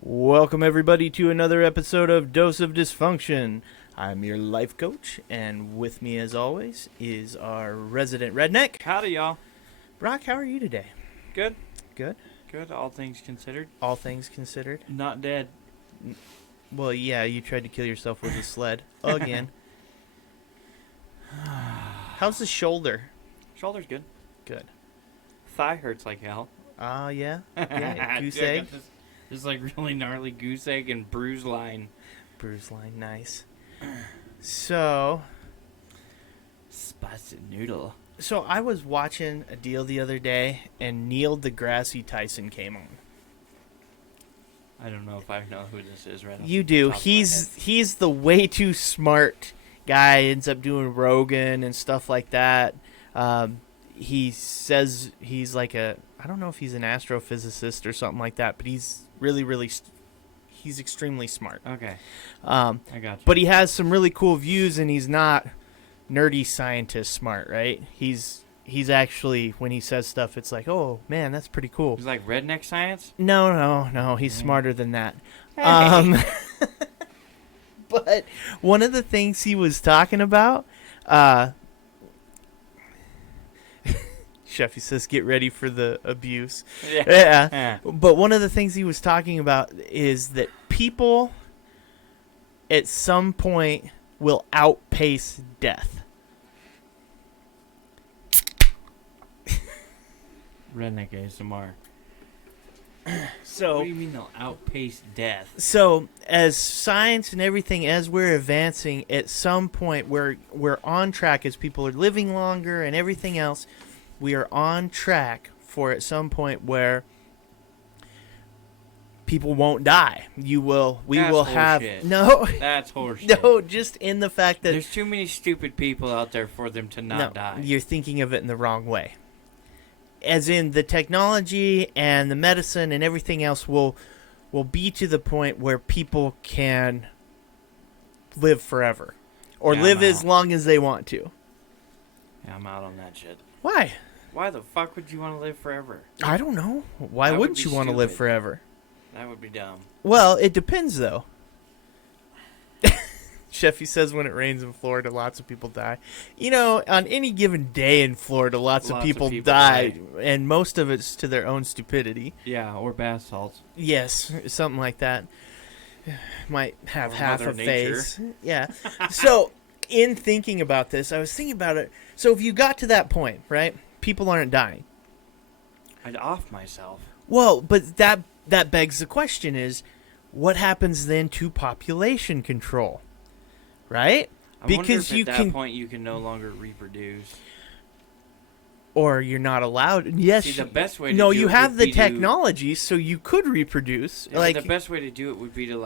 Welcome everybody to another episode of Dose of Dysfunction. I'm your life coach, and with me as always is our resident redneck. Howdy, y'all. Brock, how are you today? Good. Good? Good, all things considered. All things considered? Not dead. Well, yeah, you tried to kill yourself with a sled. Again. How's the shoulder? Shoulder's good. Good. Thigh hurts like hell. Yeah. Yeah, goose egg. This like really gnarly goose egg and bruise line. Bruise line, nice. So Spicy noodle. So I was watching a deal the other day, and Neil deGrasse Tyson came on. I don't know if I know who this is right now. You do. He's the way too smart guy. Ends up doing Rogan and stuff like that. He says he's like I don't know if he's an astrophysicist or something like that, but he's he's extremely smart. Okay. I got you. But he has some really cool views, and he's not nerdy scientist smart, right? He's actually, when he says stuff, it's like, oh man, that's pretty cool. He's like redneck science? No, he's smarter than that. Hey. But one of the things he was talking about, Sheffy says, get ready for the abuse. Yeah. But one of the things he was talking about is that people at some point will outpace death. Redneck ASMR. So, what do you mean they'll outpace death? So, as science and everything, as we're advancing, at some point we're on track as people are living longer and everything else. We are on track for at some point where people won't die. We will have horseshit. No. That's horseshit. No, just in the fact that there's too many stupid people out there for them to not die. You're thinking of it in the wrong way. As in, the technology and the medicine and everything else will be to the point where people can live forever or live as long as they want to. Yeah, I'm out on that shit. Why? Why the fuck would you want to live forever? I don't know. Why wouldn't you want to live forever? That would be dumb. Well, it depends, though. Sheffy says when it rains in Florida, lots of people die. You know, on any given day in Florida, lots of people die, and most of it's to their own stupidity. Yeah, or bath salts. Yes, something like that. Might have half a face. Yeah. So, in thinking about this, I was thinking about it. So, if you got to that point, right, people aren't dying. I'd off myself. Well, but that begs the question is, what happens then to population control? Right? Because at that point you can no longer reproduce. Or you're not allowed. Yes. See, the best way to no, do you it have would the be technology, so you could reproduce. Yeah, the best way to do it would be to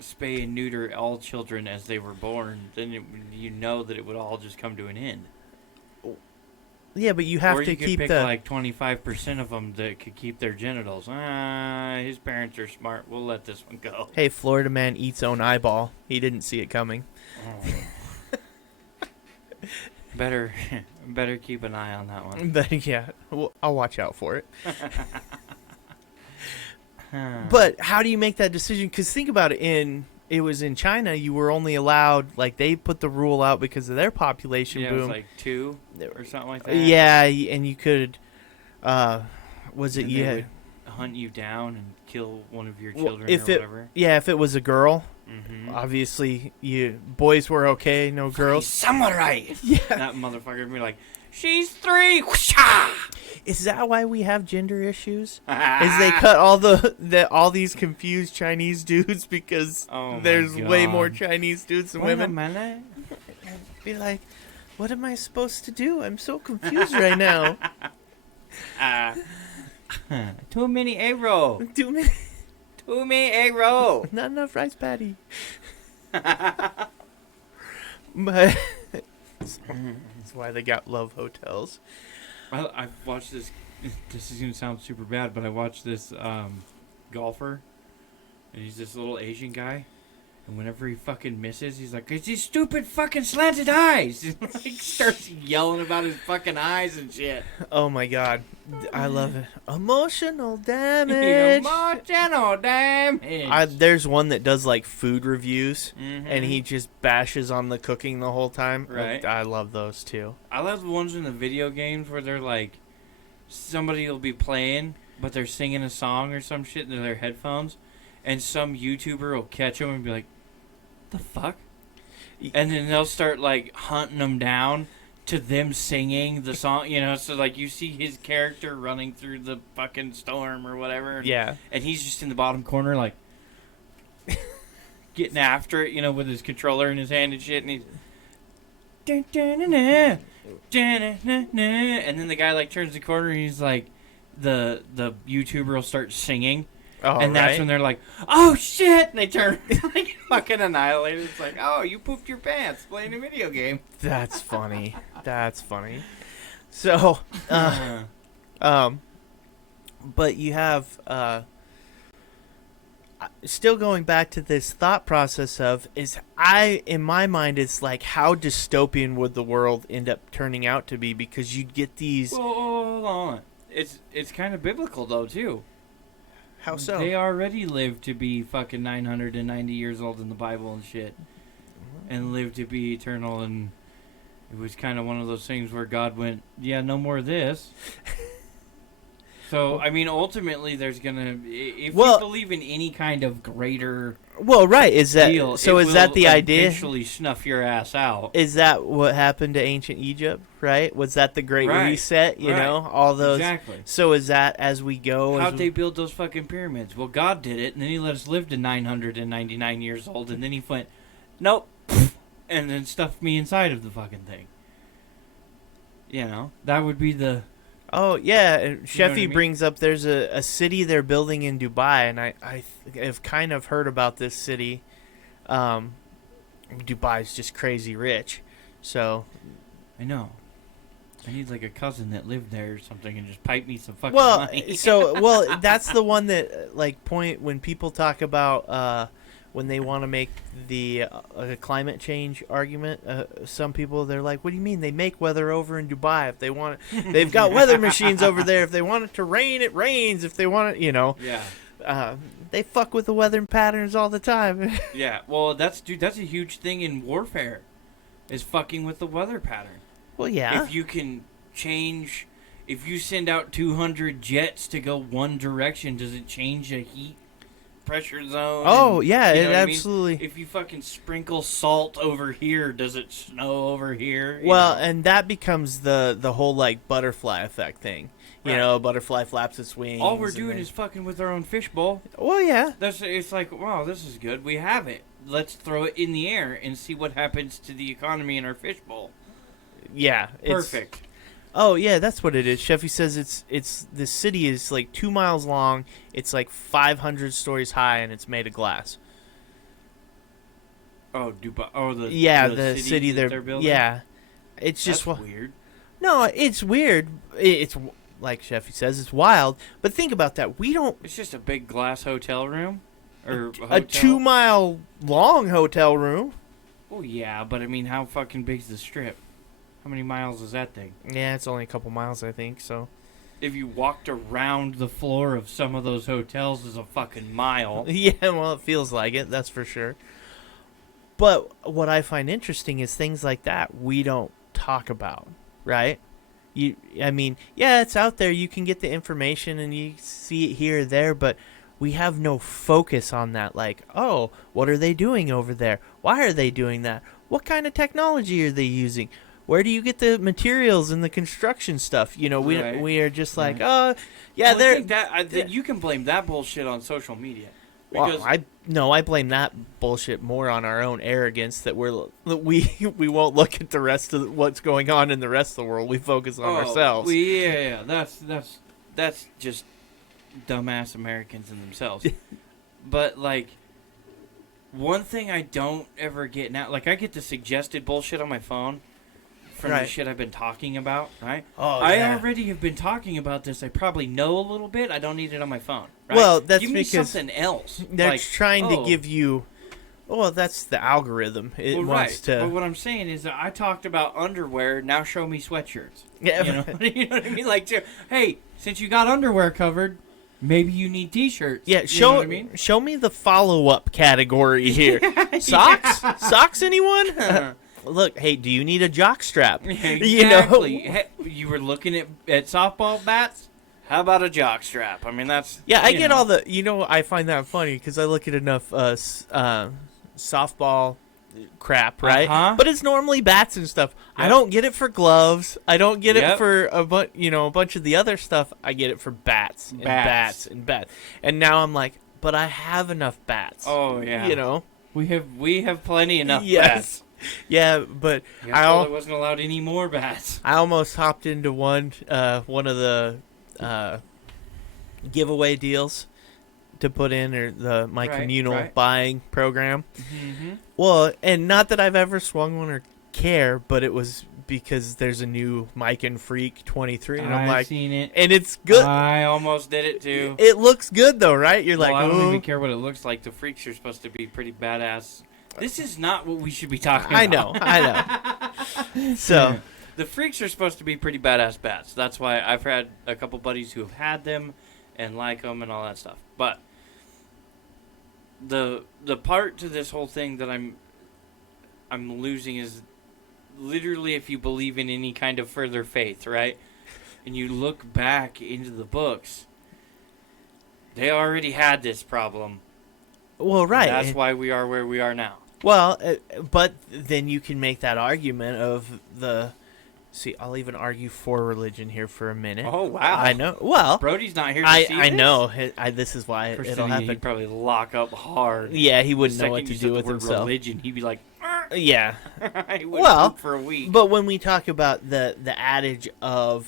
spay and neuter all children as they were born. Then you know that it would all just come to an end. Yeah, but you have or to you keep could pick 25% of them that could keep their genitals. His parents are smart. We'll let this one go. Hey, Florida man eats own eyeball. He didn't see it coming. Better keep an eye on that one. But yeah, I'll watch out for it. But how do you make that decision? Because think about it. It was in China. You were only allowed, they put the rule out because of their population boom. Yeah, it was 2 or something like that. Yeah, and you could, was it, they would hunt you down and kill one of your children or whatever. Yeah, if it was a girl, obviously, boys were okay, no girls. Samurai! Yeah. That motherfucker would be like, she's 3! Whoosh-ah! Is that why we have gender issues? Is they cut all these confused Chinese dudes because there's way more Chinese dudes than women? Wait a minute. Be like, what am I supposed to do? I'm so confused right now. Too many egg-roll. Too many egg-roll. Not enough rice patty. But that's why they got love hotels. I've watched this. This is going to sound super bad, but I watched this golfer, and he's this little Asian guy, And whenever he fucking misses, he's like, it's these stupid fucking slanted eyes. And like starts yelling about his fucking eyes and shit. Oh my god. I love it. Emotional damage. Emotional damage. There's one that does like food reviews, and he just bashes on the cooking the whole time. Right. I love those too. I love the ones in the video games where they're like, somebody will be playing, but they're singing a song or some shit into their headphones, and some YouTuber will catch them and be like, the fuck? And then they'll start like hunting them down to them singing the song, you know, so like you see his character running through the fucking storm or whatever. Yeah. And he's just in the bottom corner like getting after it, you know, with his controller in his hand and shit, and he's and then the guy like turns the corner and he's like the YouTuber will start singing. Oh, and that's when they're like, oh shit, and they turn like fucking annihilated. It's like, oh, you pooped your pants playing a video game. That's funny. That's funny. So, but you have, still going back to this thought process of, in my mind, it's like, how dystopian would the world end up turning out to be? Because you'd get these... Well, hold on. It's kind of biblical, though, too. How so? They already lived to be fucking 990 years old in the Bible and shit. And lived to be eternal, and it was kind of one of those things where God went, yeah, no more of this. So, I mean, ultimately, there's gonna... If you believe in any kind of greater... Well, right, is that... deal, so is that the idea? Eventually snuff your ass out. Is that what happened to ancient Egypt, right? Was that the Great Reset, you know? All those... Exactly. So is that as we go... How'd they build those fucking pyramids? Well, God did it, and then he let us live to 999 years old, and then he went, nope, and then stuffed me inside of the fucking thing. You know? That would be the... Oh, yeah. Sheffy mean? brings up there's a city they're building in Dubai, and I've kind of heard about this city. Dubai's just crazy rich. So... I know. I need like a cousin that lived there or something and just pipe me some fucking money. That's the one that, like, when people talk about... when they want to make the climate change argument, some people, they're like, what do you mean? They make weather over in Dubai. If they want it, they've got weather machines over there. If they want it to rain, it rains. If they want it, you know. Yeah. They fuck with the weather patterns all the time. Yeah. Well, that's a huge thing in warfare, is fucking with the weather pattern. Well, yeah. If you can change, if you send out 200 jets to go one direction, does it change a heat pressure zone? Oh, yeah, you know it absolutely... I mean? If you fucking sprinkle salt over here, does it snow over here? Well, and that becomes the whole, like, butterfly effect thing. You right. know, a butterfly flaps its wings. All we're doing is fucking with our own fishbowl. Well, yeah. It's like, wow, this is good. We have it. Let's throw it in the air and see what happens to the economy in our fishbowl. Yeah. Perfect. Oh, yeah, that's what it is. Sheffy says it's the city is like 2 miles long. It's like 500 stories high, and it's made of glass. Oh, Dubai. Oh, the city they're building. Yeah, it's just weird. No, it's weird. It's like Sheffy says, it's wild. But think about that. We don't. It's just a big glass hotel room, or a 2 mile long hotel room. Oh yeah, but I mean, how fucking big's the strip? How many miles is that thing? Yeah, it's only a couple miles, I think, so... If you walked around the floor of some of those hotels is a fucking mile. Yeah, well, it feels like it, that's for sure. But what I find interesting is things like that we don't talk about, right? I mean, yeah, it's out there. You can get the information and you see it here or there, but we have no focus on that. Like, oh, what are they doing over there? Why are they doing that? What kind of technology are they using? Where do you get the materials and the construction stuff? You know, we are just like, oh, yeah, well, I think you can blame that bullshit on social media. Well, I blame that bullshit more on our own arrogance that we won't look at the rest of what's going on in the rest of the world. We focus on ourselves. Yeah, that's just dumbass Americans in themselves. But like, one thing I don't ever get now, like I get the suggested bullshit on my phone. From the shit I've been talking about, right? Oh, I already have been talking about this. I probably know a little bit. I don't need it on my phone, right? Well, that's Give me because something else. They're like, trying to give you Well, that's the algorithm. It Well, wants right. to. But what I'm saying is that I talked about underwear. Now show me sweatshirts. Yeah. You know, you know what I mean? Like, hey, since you got underwear covered, maybe you need T-shirts. Yeah, You know what I mean? show me the follow-up category here. Socks? Yeah. Socks, anyone? Look, hey, do you need a jock strap? Exactly. You know? Hey, you were looking at softball bats? How about a jock strap? I mean, that's... Yeah, I you get know. all the... You know, I find that funny because I look at enough softball crap, right? Uh-huh. But it's normally bats and stuff. I Yep. don't get it for gloves. I don't get it Yep. for a bunch of the other stuff. I get it for bats and bats and bats. And now I'm like, but I have enough bats. Oh, yeah. You know? We have plenty enough Yes. bats. Yeah, but I wasn't allowed any more bats. I almost hopped into one of the giveaway deals to put in, or my Right, communal right. buying program. Mm-hmm. Well, and not that I've ever swung one or care, but it was because there's a new Mike and Freak 23, and I'm I've like, seen it. and it's good. I almost did it too. It looks good though, right? You're Well, like, I don't oh, even care what it looks like. The freaks are supposed to be pretty badass. This is not what we should be talking I about. know. So The freaks are supposed to be pretty badass bats. That's why I've had a couple buddies who have had them and like them and all that stuff. But the part to this whole thing that I'm losing is literally if you believe in any kind of further faith, right? And you look back into the books, they already had this problem. well, right. That's why we are where we are now. Well, but then you can make that argument of See, I'll even argue for religion here for a minute. Oh, wow. I know. Well, Brody's not here to see I this? know. This is why First it'll thing happen. He'd probably lock up hard. Yeah, he The wouldn't know second what you to said do the with word himself. religion, he'd be like, Yeah. he would Well, poop for a week. But when we talk about the adage of,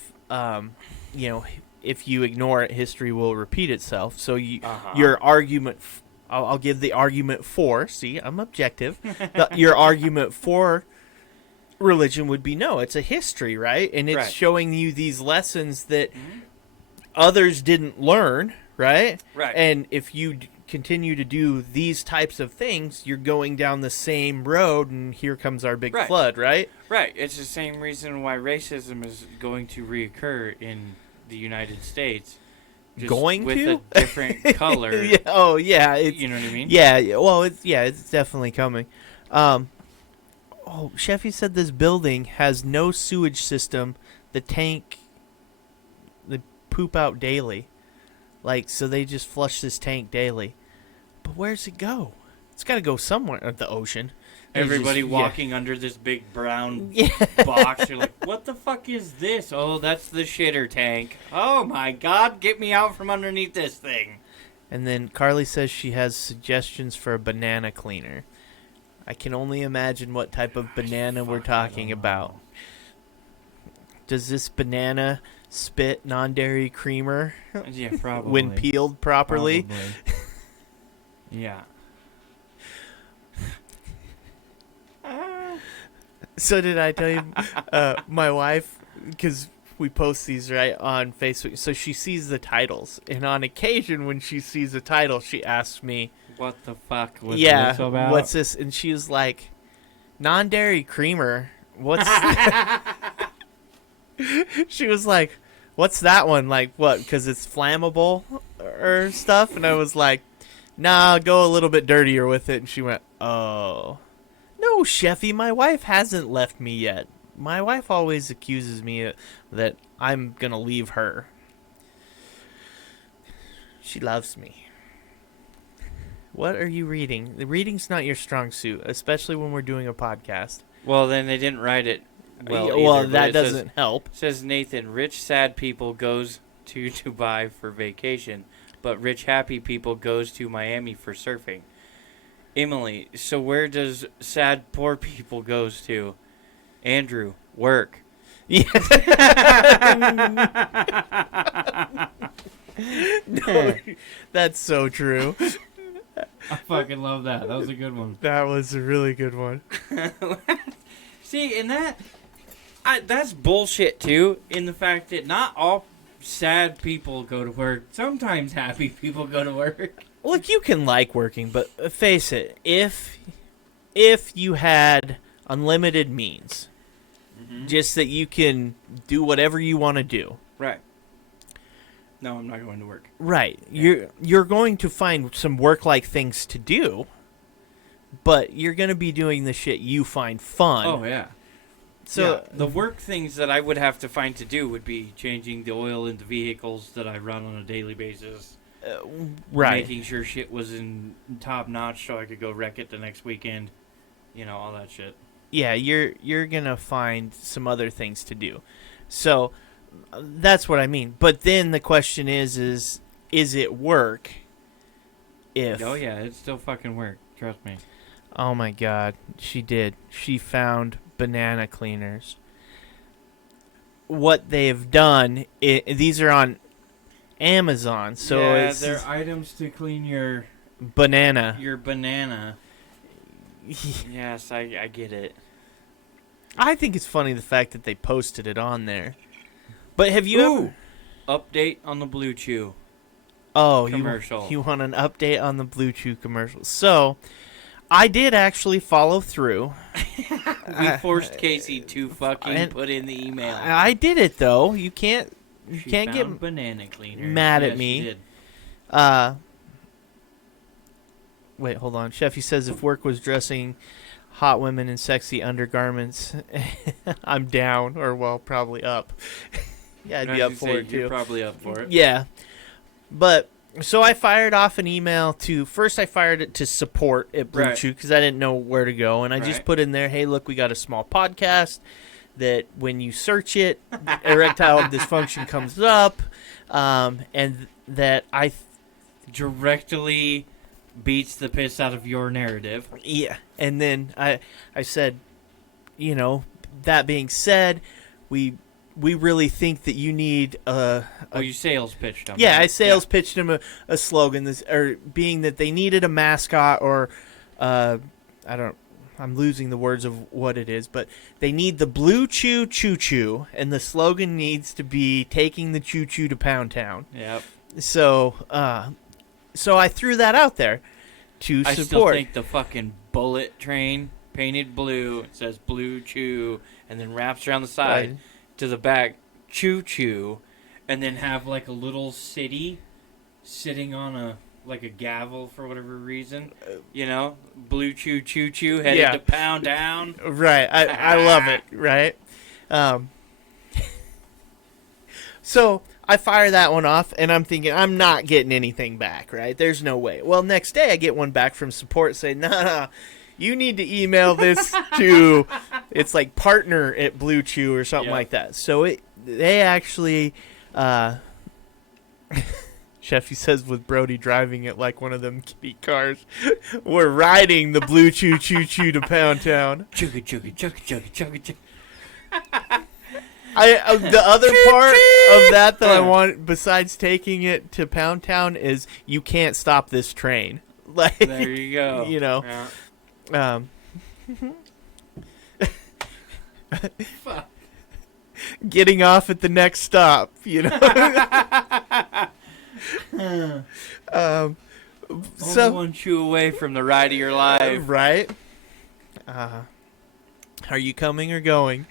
if you ignore it, history will repeat itself. So your argument, I'll give the argument for. See, I'm objective. Your argument for religion would be no, it's a history, right? And it's Right. showing you these lessons that others didn't learn, right? Right. And if you continue to do these types of things, you're going down the same road, and here comes our big Right. flood, right? Right. It's the same reason why racism is going to reoccur in the United States. Just Going with to? a different color. Yeah, oh, yeah. You know what I mean? Yeah, well, it's definitely coming. Sheffy said this building has no sewage system. The tank, they poop out daily. Like, so they just flush this tank daily. But where's it go? It's got to go somewhere. At the ocean. Everybody Just- walking under this big brown Yeah. box. You're like, what the fuck is this? Oh, that's the shitter tank. Oh my god, get me out from underneath this thing. And then Carly says she has suggestions for a banana cleaner. I can only imagine what type of banana we're talking about. Does this banana spit non-dairy creamer Yeah, probably. when peeled properly? Probably. Yeah. So did I tell you, my wife, because we post these right on Facebook, so she sees the titles, and on occasion when she sees a title, she asks me, What the fuck was "Yeah, this about? what's this?" And she was like, "Non-dairy creamer. What's?" She was like, "What's that one? Like what? Because it's flammable or stuff?" And I was like, "Nah, go a little bit dirtier with it." And she went, "Oh." No, Sheffy, my wife hasn't left me yet. My wife always accuses me that I'm going to leave her. She loves me. What are you reading? The reading's not your strong suit, especially when we're doing a podcast. Well, then they didn't write it well either, Well, but that it doesn't help. says Nathan, rich sad people goes to Dubai for vacation, but rich happy people goes to Miami for surfing. Emily, so where does sad poor people goes to? Andrew, work. Yeah. No, that's so true. I fucking love that. That was a good one. That was a really good one. See, and that's bullshit too, in the fact that not all sad people go to work. Sometimes happy people go to work. Look, you can like working, but face it, if you had unlimited means, just that you can do whatever you want to do. Right. No, I'm not going to work. Right. Yeah. You're going to find some work-like things to do, but you're going to be doing the shit you find fun. Oh, yeah. So the work things that I would have to find to do would be changing the oil in the vehicles that I run on a daily basis. Right. Making sure shit was in top notch so I could go wreck it the next weekend. You know, all that shit. Yeah, you're going to find some other things to do. So that's what I mean. But then the question is it work if... Oh, yeah, it's still fucking work. Trust me. Oh, my God. She did. She found banana cleaners. What they've done, these are on Amazon, so yeah, it's they're items to clean your banana. banana. Yes, I get it. I think it's funny the fact that they posted it on there. But have you ever... Update on the Blue Chew commercial. You want an update on the Blue Chew commercial. So, I did actually follow through. We forced Casey to fucking put in the email. I did it, though. You can't She get found banana cleaner. mad at Yes, me. she did. Wait, hold on. Sheffy says if work was dressing hot women in sexy undergarments, I'm down, or, well, probably up. Yeah, I'd be up for it, too. You're probably up for it. Yeah. But, so I fired off an email to, first I fired it to support at Blue Chew because I didn't know where to go. And I just put in there, hey, look, we got a small podcast that when you search it, erectile dysfunction comes up. And that I... Directly beats the piss out of your narrative. Yeah. And then I said, you know, that being said, we really think that you need you sales pitched them. Yeah, right? I sales pitched them a slogan, being that they needed a mascot or I'm losing the words of what it is, but they need the Blue Chew Choo Choo, and the slogan needs to be taking the choo choo to Pound Town. Yep. So I threw that out there to support. I still think the fucking bullet train painted blue, it says Blue Chew, and then wraps around the side. Right. To the back, Choo Choo, and then have like a little city sitting on a gavel for whatever reason, you know, Blue Chew Choo Choo headed to Pound Town. Right, I love it. Right, so I fire that one off, and I'm thinking I'm not getting anything back. Right, there's no way. Well, next day I get one back from support saying, nah. You need to email this to, it's like partner at Blue Chew or something like that. So they actually, Sheffy says with Brody driving it like one of them kiddie cars, we're riding the Blue Chew Choo Choo to Pound Town. Chugga chugga chugga chugga chugga chugga. The other part of that I want, besides taking it to Pound Town, is you can't stop this train. Like, there you go. You know. Yeah. Getting off at the next stop, you know. So one chew away from the ride of your life, right? Are you coming or going?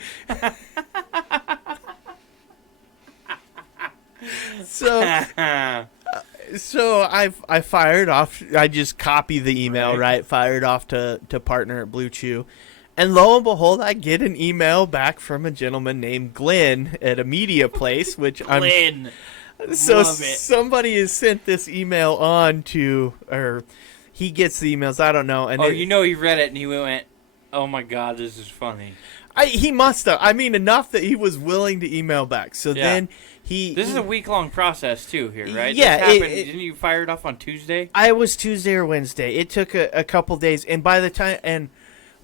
So I fired off. I just copied the email, right? Fired off to partner at Blue Chew. And lo and behold, I get an email back from a gentleman named Glenn at a media place, which Glenn. So somebody has sent this email on to, or he gets the emails, I don't know. And you know he read it and he went, oh my God, this is funny. He must have. I mean, enough that he was willing to email back. So then this is a week-long process, too, here, right? Yeah. Didn't you fire it off on Tuesday? I was Tuesday or Wednesday. It took a couple days. And by the time, and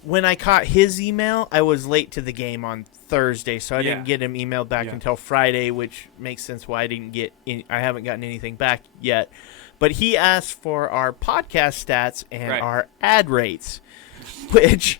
when I caught his email, I was late to the game on Thursday. So I didn't get him emailed back until Friday, which makes sense why I haven't gotten anything back yet. But he asked for our podcast stats and our ad rates, which...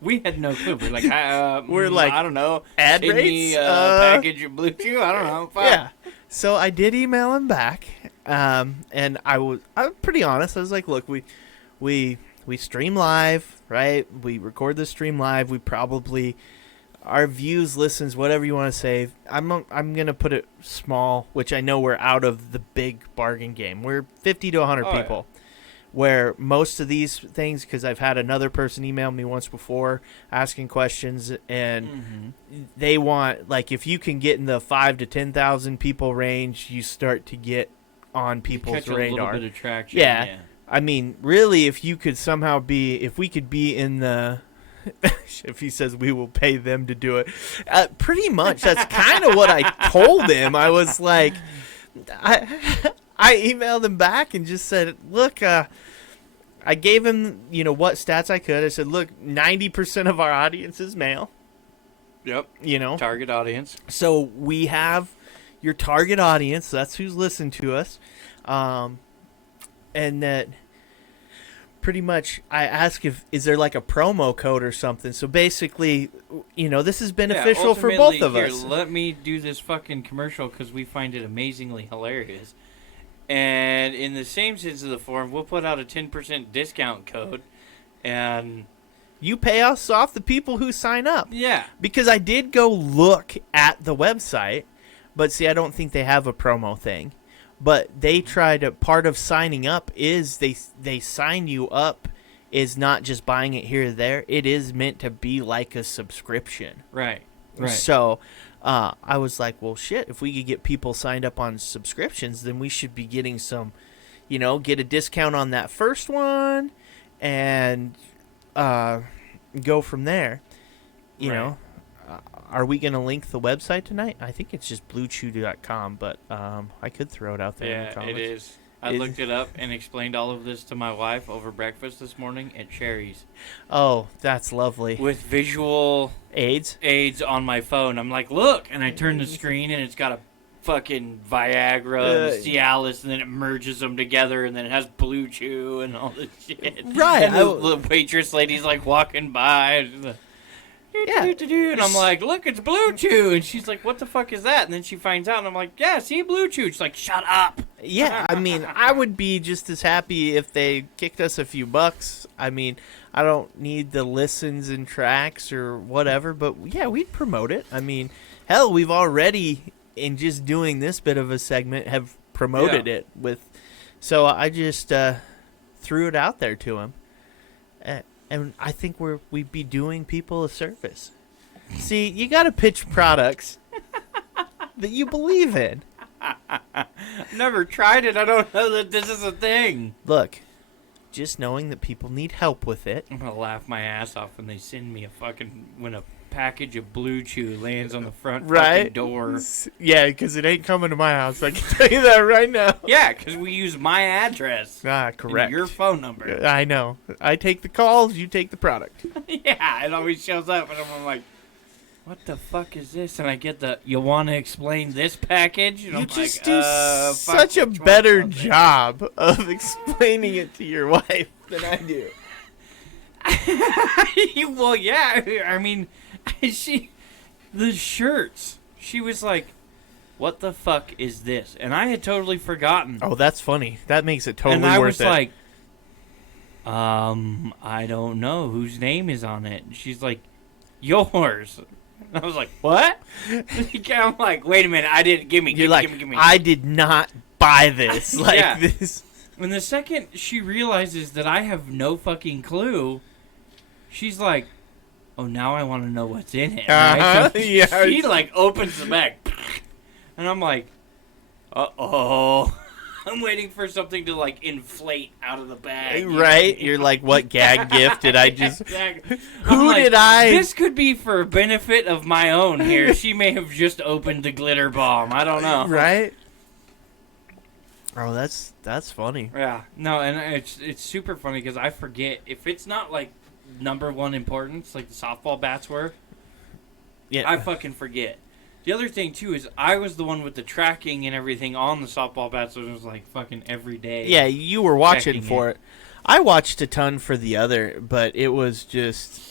We had no clue. We're like, I don't know. Ad rates? Me package of Blue Chew? I don't know. Fuck. Yeah. So I did email him back, And I was pretty honest. I was like, look, we stream live, right? We record the stream live. We probably, our views, listens, whatever you want to say. I'm going to put it small, which I know we're out of the big bargain game. We're 50 to 100 people. Yeah. Where most of these things, because I've had another person email me once before asking questions, and they want, like, if you can get in the 5 to 10,000 people range, you start to get on people's radar. A little bit of traction. Yeah. I mean, really, if you could somehow if we could be in the, if he says we will pay them to do it, pretty much that's kind of what I told him. I was like, I emailed him back and just said, look, I gave him, what stats I could. I said, look, 90% of our audience is male. Yep. Target audience. So we have your target audience. That's who's listened to us. And that pretty much I asked is there like a promo code or something. So basically, this is beneficial for both of us. Let me do this fucking commercial because we find it amazingly hilarious. And in the same sense of the form, we'll put out a 10% discount code, and you pay us off the people who sign up. Yeah. Because I did go look at the website, but see, I don't think they have a promo thing. But they part of signing up is they sign you up is not just buying it here or there. It is meant to be like a subscription. Right. So I was like, well, shit, if we could get people signed up on subscriptions, then we should be getting some, get a discount on that first one and go from there. You know, are we going to link the website tonight? I think it's just bluechew.com, but I could throw it out there in the comments. Yeah, it is. I looked it up and explained all of this to my wife over breakfast this morning at Cherry's. Oh, that's lovely. With visual aids on my phone. I'm like, look, and I turn the screen and it's got a fucking Viagra and Cialis, and then it merges them together, and then it has Blue Chew and all this shit. Right. And the waitress lady's like walking by. And I'm like, look, it's Blue Chew. And she's like, what the fuck is that? And then she finds out, and I'm like, yeah, see, Blue Chew. She's like, shut up. Yeah, I mean, I would be just as happy if they kicked us a few bucks. I mean, I don't need the listens and tracks or whatever, but yeah, we'd promote it. I mean, hell, we've already, in just doing this bit of a segment, have promoted it with. So I just threw it out there to him. And I think we'd be doing people a service. See, you got to pitch products that you believe in. Never tried it. I don't know that this is a thing. Look, just knowing that people need help with it. I'm going to laugh my ass off when they send me when a package of Blue Chew lands on the front fucking door. Yeah, because it ain't coming to my house. I can tell you that right now. Yeah, because we use my address. Correct. And your phone number. I know. I take the calls, you take the product. Yeah, it always shows up, and I'm like, what the fuck is this? And I get you want to explain this package? And you just do such a better job of explaining it to your wife than I do. Well, yeah, I mean, the shirts, she was like, what the fuck is this? And I had totally forgotten. Oh, that's funny. That makes it totally worth it. And I was like, I don't know whose name is on it. And she's like, yours. And I was like, what? I'm like, wait a minute, I didn't, give me. I did not buy this. This. And the second she realizes that I have no fucking clue, she's like, oh, now I want to know what's in it. Right? So she opens the bag. And I'm like, uh-oh. I'm waiting for something to inflate out of the bag. Right? You're like, what gag gift did I just... Exactly. This could be for benefit of my own here. She may have just opened the glitter bomb. I don't know. Right? Oh, that's funny. Yeah. No, and it's super funny because I forget. If it's not, number one importance, like the softball bats were, I fucking forget. The other thing, too, is I was the one with the tracking and everything on the softball bats, so it was, fucking every day. Yeah, you were watching for it. I watched a ton for the other, but it was just...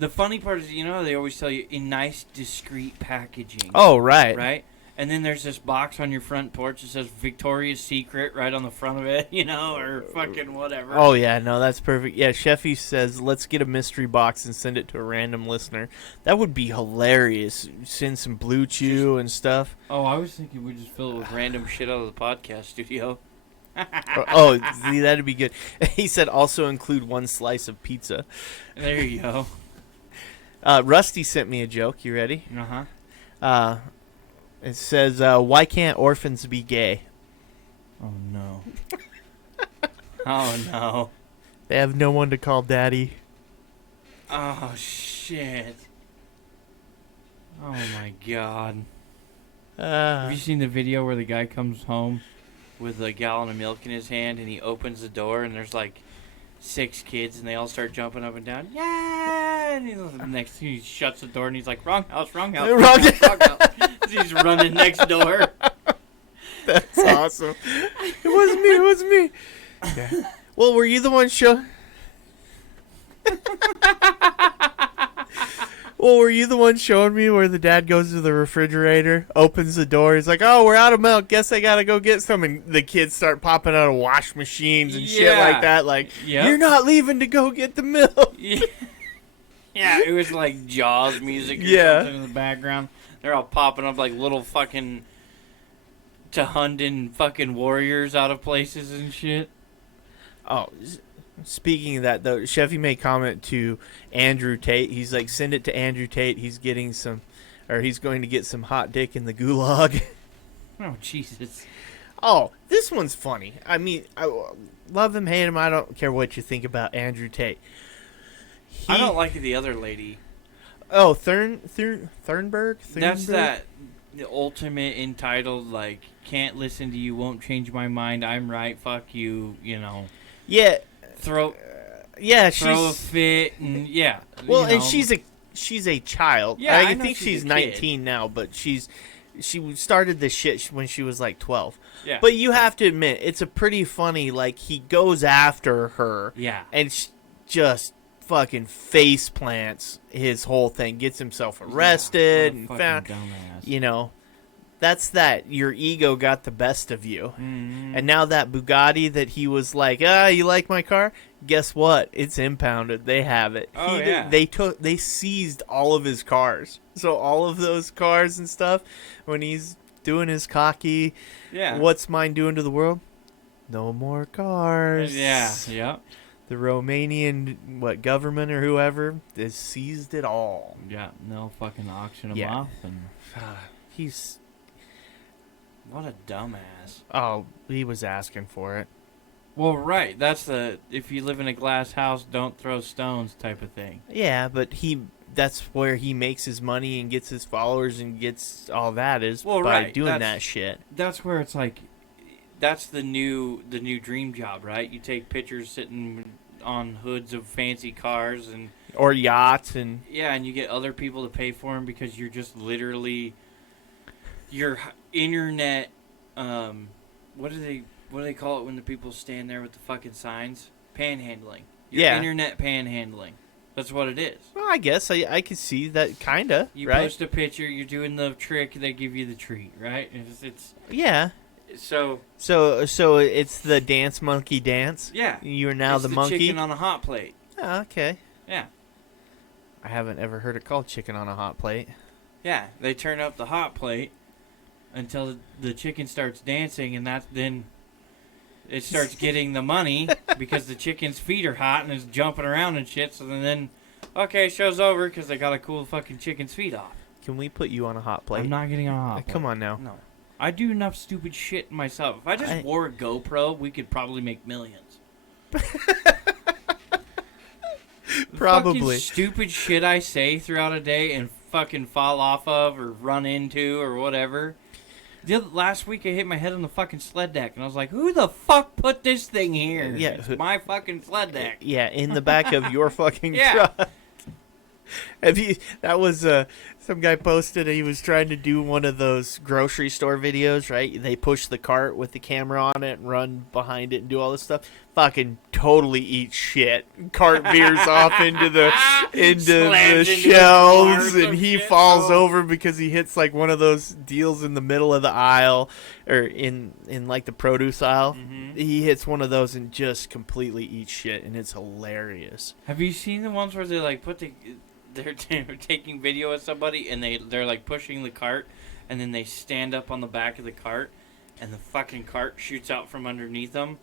The funny part is, you know how they always tell you in nice, discreet packaging. Oh, right. Right? And then there's this box on your front porch that says Victoria's Secret right on the front of it, you know, or fucking whatever. Oh, yeah, no, that's perfect. Yeah, Sheffy says, let's get a mystery box and send it to a random listener. That would be hilarious. Send some Blue Chew and stuff. Oh, I was thinking we'd just fill it with random shit out of the podcast studio. Oh, see, that'd be good. He said also include 1 slice of pizza. There you go. Rusty sent me a joke. You ready? Uh-huh. It says, why can't orphans be gay? Oh, no. Oh, no. They have no one to call daddy. Oh, shit. Oh, my God. Have you seen the video where the guy comes home with a gallon of milk in his hand and he opens the door and there's like 6 kids and they all start jumping up and down? Yeah! And the next thing he shuts the door and he's like, wrong house, wrong house, wrong house, wrong house. He's running next door. That's awesome. It was me. Yeah. Well, were you the one Well, were you the one showing me where the dad goes to the refrigerator, opens the door, he's like, oh, we're out of milk, guess I gotta go get some, and the kids start popping out of wash machines and shit like that, like, You're not leaving to go get the milk. Yeah, it was like Jaws music or something in the background. They're all popping up like little fucking Tahundan fucking warriors out of places and shit. Oh, speaking of that, though, Chevy made comment to Andrew Tate. He's like, send it to Andrew Tate. He's getting some, or he's going to get some hot dick in the gulag. Oh, Jesus. Oh, this one's funny. I mean, I love him, hate him. I don't care what you think about Andrew Tate. I don't like the other lady. Oh, Thurnberg? That's that the ultimate entitled, like, can't listen to you, won't change my mind, I'm right, fuck you, you know. Yeah. Throw a fit, and yeah. Well, and she's a child. Yeah, I think she's 19 kid. now, but she started this shit when she was like 12. Yeah. But you have to admit, it's a pretty funny, like, he goes after her. Yeah. And just fucking face plants his whole thing, gets himself arrested and found, dumbass. You know, that's that your ego got the best of you. Mm-hmm. And now that Bugatti that he was like, you like my car? Guess what? It's impounded. They have it. Oh, yeah. They seized all of his cars. So all of those cars and stuff, when he's doing his cocky, what's mine doing to the world? No more cars. Yeah, yep. The Romanian, government or whoever, has seized it all. Yeah, they'll fucking auction them off. And he's... What a dumbass. Oh, he was asking for it. Well, right. That's the if you live in a glass house, don't throw stones type of thing. Yeah, but that's where he makes his money and gets his followers and gets all that is by doing that shit. That's where it's like, that's the new dream job, right? You take pictures sitting on hoods of fancy cars or yachts and and you get other people to pay for them because you're just literally your internet. What do they call it when the people stand there with the fucking signs? Panhandling. Your internet panhandling. That's what it is. Well, I guess I could see that kinda. You right? post a picture, you're doing the trick, they give you the treat, right? It's So it's the dance monkey dance. Yeah, you are now it's the monkey. Chicken on a hot plate. Oh, okay. Yeah. I haven't ever heard it called chicken on a hot plate. Yeah, they turn up the hot plate until the chicken starts dancing, and then it starts getting the money because the chicken's feet are hot and is jumping around and shit. So then, okay, show's over because they got a cool fucking chicken's feet off. Can we put you on a hot plate? I'm not getting on a hot plate. Come on now. No. I do enough stupid shit myself. If I just wore a GoPro, we could probably make millions. Probably. Fucking stupid shit I say throughout a day and fucking fall off of or run into or whatever. Last week I hit my head on the fucking sled deck and I was like, who the fuck put this thing here? Yeah. It's my fucking sled deck. Yeah, in the back of your fucking truck. Have you? That was some guy posted. He was trying to do one of those grocery store videos, right? They push the cart with the camera on it and run behind it and do all this stuff. Fucking totally eat shit. Cart veers off into the shelves, and he falls over because he hits like one of those deals in the middle of the aisle, or in like the produce aisle. Mm-hmm. He hits one of those and just completely eats shit, and it's hilarious. Have you seen the ones where they like they're taking video of somebody and they're like pushing the cart, and then they stand up on the back of the cart, and the fucking cart shoots out from underneath them,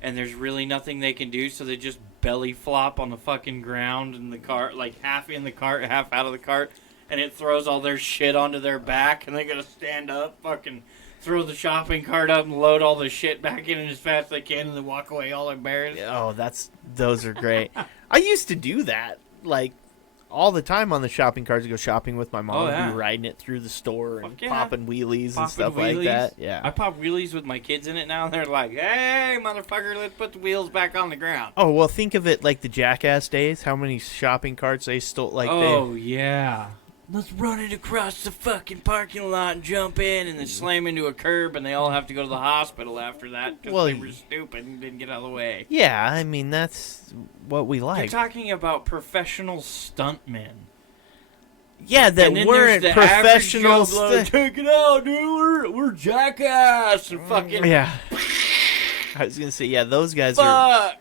and there's really nothing they can do, so they just belly flop on the fucking ground in the cart, like half in the cart, half out of the cart, and it throws all their shit onto their back, and they gotta stand up, fucking throw the shopping cart up and load all the shit back in as fast as they can, and then walk away all embarrassed. Oh, those are great. I used to do that, like, all the time on the shopping carts. To go shopping with my mom, be riding it through the store and popping wheelies and stuff like that. Yeah, I pop wheelies with my kids in it now, and they're like, "Hey, motherfucker, let's put the wheels back on the ground." Oh well, think of it like the Jackass days. How many shopping carts they stole? Like, yeah. Let's run it across the fucking parking lot and jump in, and then slam into a curb, and they all have to go to the hospital after that because they were stupid and didn't get out of the way. Yeah, I mean, that's what we like. You're talking about professional stuntmen. Yeah, that weren't professional. Take it out, dude. We're Jackass and fucking. Yeah. I was gonna say, yeah, those guys Fuck. are.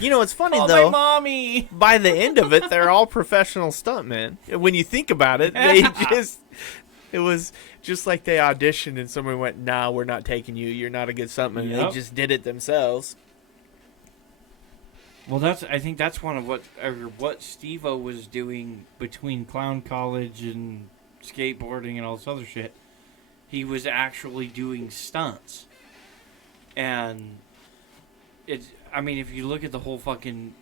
You know, it's funny Call though. my mommy. By the end of it, they're all professional stuntmen. When you think about it, it was just like they auditioned and somebody went, "Nah, we're not taking you. You're not a good stuntman." Yep. They just did it themselves. Well, I think that's one of what Steve-O was doing between clown college and skateboarding and all this other shit. He was actually doing stunts. And I mean, if you look at the whole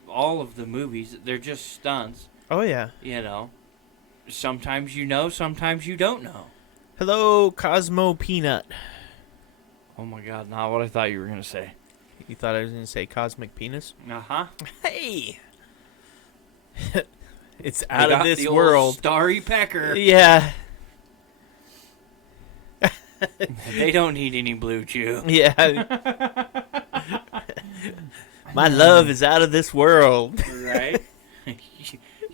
all of the movies, they're just stunts. Oh, yeah. You know, sometimes you know, sometimes you don't know. Hello, Cosmo Peanut. Oh my God, not what I thought you were going to say. You thought I was going to say Cosmic Penis? Uh-huh. Hey! It's out of this world. Starry Pecker. Yeah. They don't need any Blue Chew. Yeah. My love is out of this world. Right?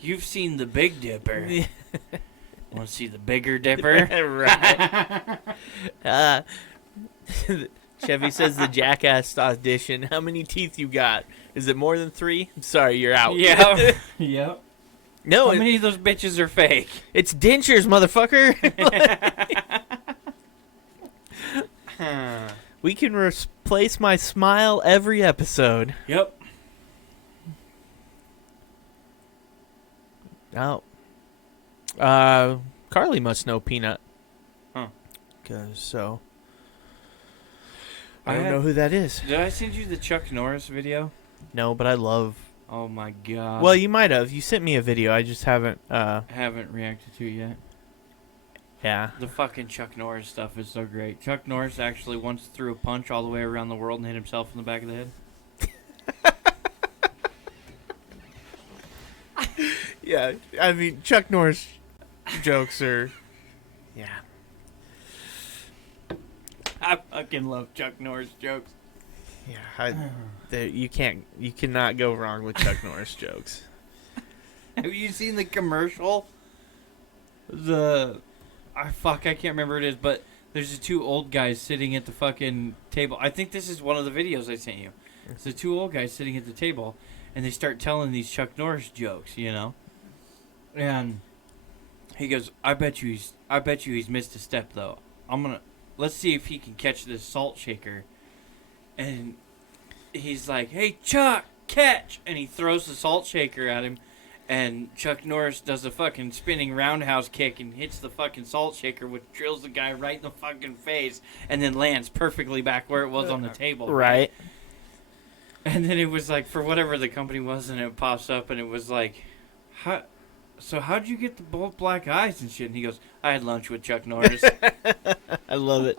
You've seen the Big Dipper. Want to see the bigger Dipper? Right. Chevy says the Jackass audition. How many teeth you got? Is it more than 3? I'm sorry, you're out. Yeah. Yep. No. How many of those bitches are fake? It's dentures, motherfucker. We can replace my smile every episode. Yep. Oh. Carly must know Peanut. Huh. So. I don't know who that is. Did I send you the Chuck Norris video? No, but I love. Oh my God. Well, you might have. You sent me a video. I just haven't. Haven't reacted to it yet. Yeah. The fucking Chuck Norris stuff is so great. Chuck Norris actually once threw a punch all the way around the world and hit himself in the back of the head. Yeah, I mean, Chuck Norris jokes are. Yeah. I fucking love Chuck Norris jokes. Yeah, you cannot go wrong with Chuck Norris jokes. Have you seen the commercial? I can't remember what it is, but there's the 2 old guys sitting at the fucking table. I think this is one of the videos I sent you. It's the 2 old guys sitting at the table, and they start telling these Chuck Norris jokes, you know? And he goes, I bet you he's missed a step, though. Let's see if he can catch this salt shaker. And he's like, hey, Chuck, catch! And he throws the salt shaker at him. And Chuck Norris does a fucking spinning roundhouse kick and hits the fucking salt shaker, which drills the guy right in the fucking face. And then lands perfectly back where it was on the table. Right. And then it was like, for whatever the company was, and it pops up and it was like, how'd you get the both black eyes and shit? And he goes, I had lunch with Chuck Norris. I love it.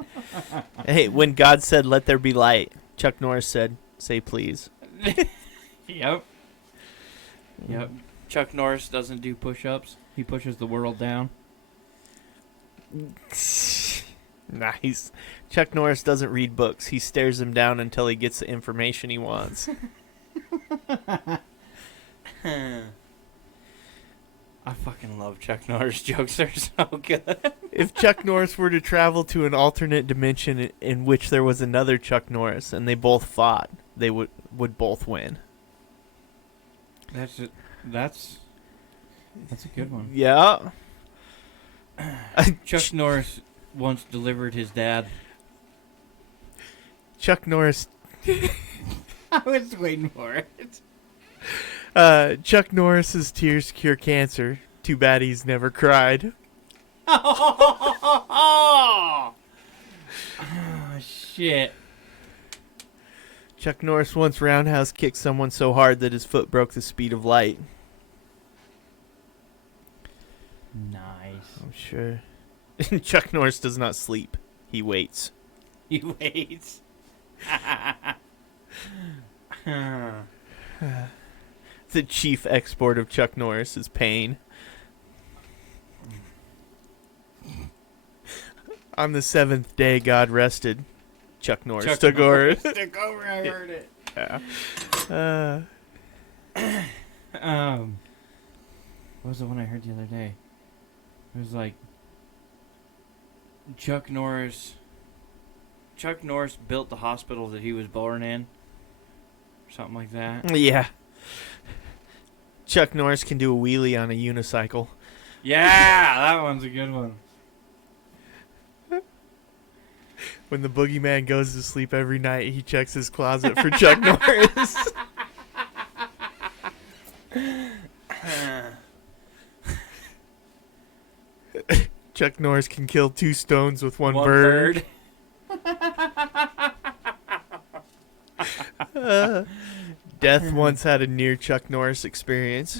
Hey, when God said, let there be light, Chuck Norris said, say please. Yep. Chuck Norris doesn't do push-ups. He pushes the world down. Nice. Chuck Norris doesn't read books. He stares them down until he gets the information he wants. I fucking love Chuck Norris jokes. They're so good. If Chuck Norris were to travel to an alternate dimension in which there was another Chuck Norris and they both fought, they would both win. That's a good one. Yeah. Chuck Norris once delivered his dad. Chuck Norris. I was waiting for it. Chuck Norris's tears cure cancer. Too bad he's never cried. Oh, shit. Chuck Norris once roundhouse kicked someone so hard that his foot broke the speed of light. Nice. I'm sure. Chuck Norris does not sleep. He waits. He waits. The chief export of Chuck Norris is pain. On the seventh day, God rested. Chuck Norris took over. Took over. I heard it. Yeah. What was the one I heard the other day? It was like Chuck Norris built the hospital that he was born in. Something like that. Yeah. Chuck Norris can do a wheelie on a unicycle. Yeah, that one's a good one. When the boogeyman goes to sleep every night, he checks his closet for Chuck Norris. Chuck Norris can kill 2 stones with one bird. Death once had a near Chuck Norris experience.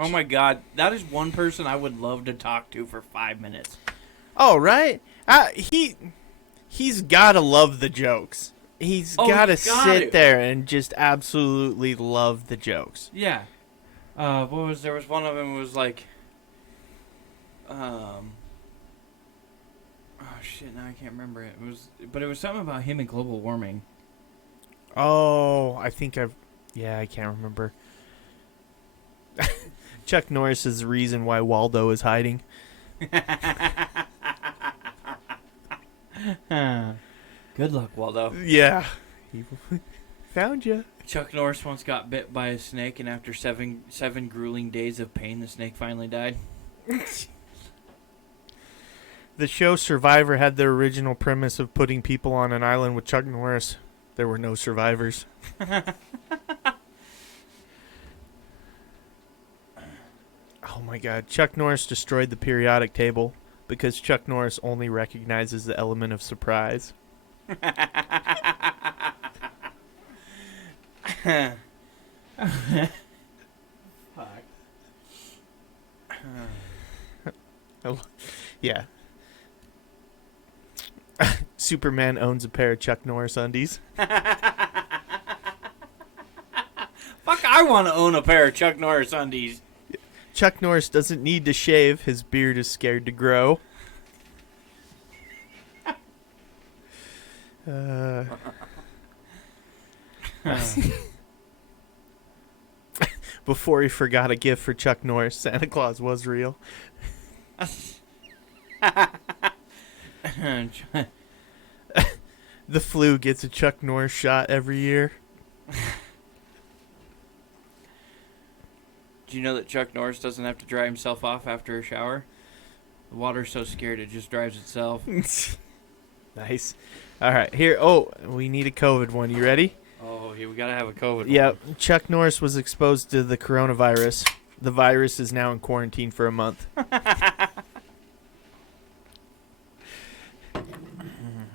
Oh my god, that is one person I would love to talk to for 5 minutes. Oh, right? He's got to love the jokes. He's got to sit there and just absolutely love the jokes. Yeah. There was one of them was like, oh shit, now I can't remember it. But it was something about him and global warming. Oh, I can't remember. Chuck Norris is the reason why Waldo is hiding. Good luck, Waldo. Yeah. He found you. Chuck Norris once got bit by a snake, and after seven grueling days of pain, the snake finally died. The show Survivor had their original premise of putting people on an island with Chuck Norris. There were no survivors. Oh my god. Chuck Norris destroyed the periodic table because Chuck Norris only recognizes the element of surprise. Fuck. Yeah. Superman owns a pair of Chuck Norris undies. Fuck, I want to own a pair of Chuck Norris undies. Chuck Norris doesn't need to shave. His beard is scared to grow. Before he forgot a gift for Chuck Norris, Santa Claus was real. The flu gets a Chuck Norris shot every year. Do you know that Chuck Norris doesn't have to dry himself off after a shower? The water's so scared it just dries itself. Nice. All right, here. Oh, we need a COVID one. You ready? Oh, yeah, we gotta have a COVID one. Yep. Chuck Norris was exposed to the coronavirus. The virus is now in quarantine for a month.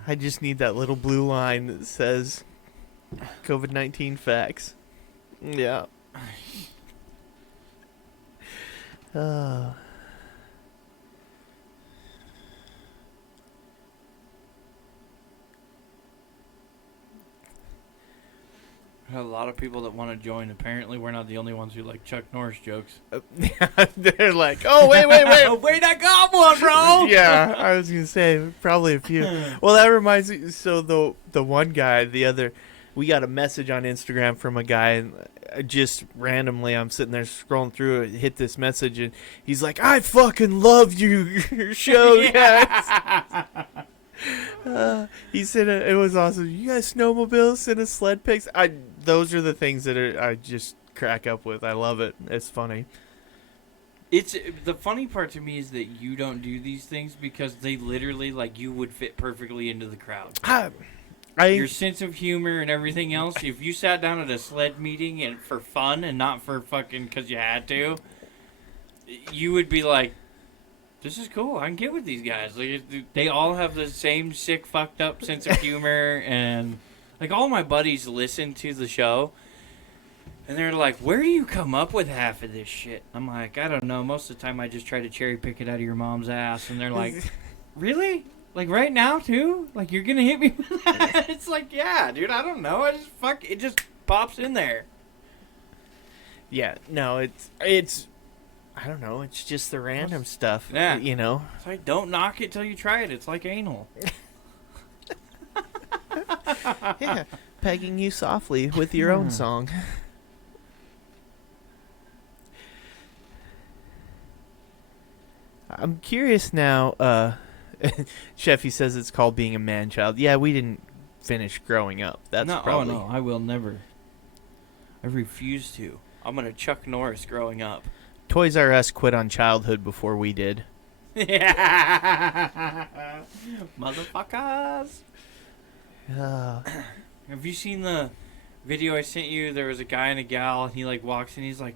I just need that little blue line that says COVID-19 facts. Yeah. A lot of people that want to join. Apparently, we're not the only ones who like Chuck Norris jokes. They're like, oh, wait. Wait, I got one, bro! Yeah, I was going to say, probably a few. Well, that reminds me, so the one guy, we got a message on Instagram from a guy, and just randomly, I'm sitting there scrolling through it, hit this message, and he's like, I fucking love your show, guys. He said it was awesome. You guys snowmobile, send us sled pics. Those are the things that I just crack up with. I love it. It's funny. It's the funny part to me is that you don't do these things because they literally like you would fit perfectly into the crowd. Your sense of humor and everything else. If you sat down at a sled meeting and for fun and not for fucking because you had to, you would be like, this is cool. I can get with these guys. Like, they all have the same sick, fucked up sense of humor. And, like, all my buddies listen to the show. And they're like, where do you come up with half of this shit? I'm like, I don't know. Most of the time, I just try to cherry pick it out of your mom's ass. And they're like, really? Like, right now, too? Like, you're going to hit me with that? It's like, yeah, dude, I don't know. It just pops in there. Yeah, no, it's I don't know. It's just the random stuff. Yeah. You know? It's like, don't knock it till you try it. It's like anal. Yeah. Pegging you softly with your own song. I'm curious now. Sheffy says it's called being a man-child. Yeah, we didn't finish growing up. That's probably... Oh, no, I will never. I refuse to. I'm going to Chuck Norris growing up. Toys R Us quit on childhood before we did. Yeah. Motherfuckers. Have you seen the video I sent you? There was a guy and a gal, and he like walks in, he's like,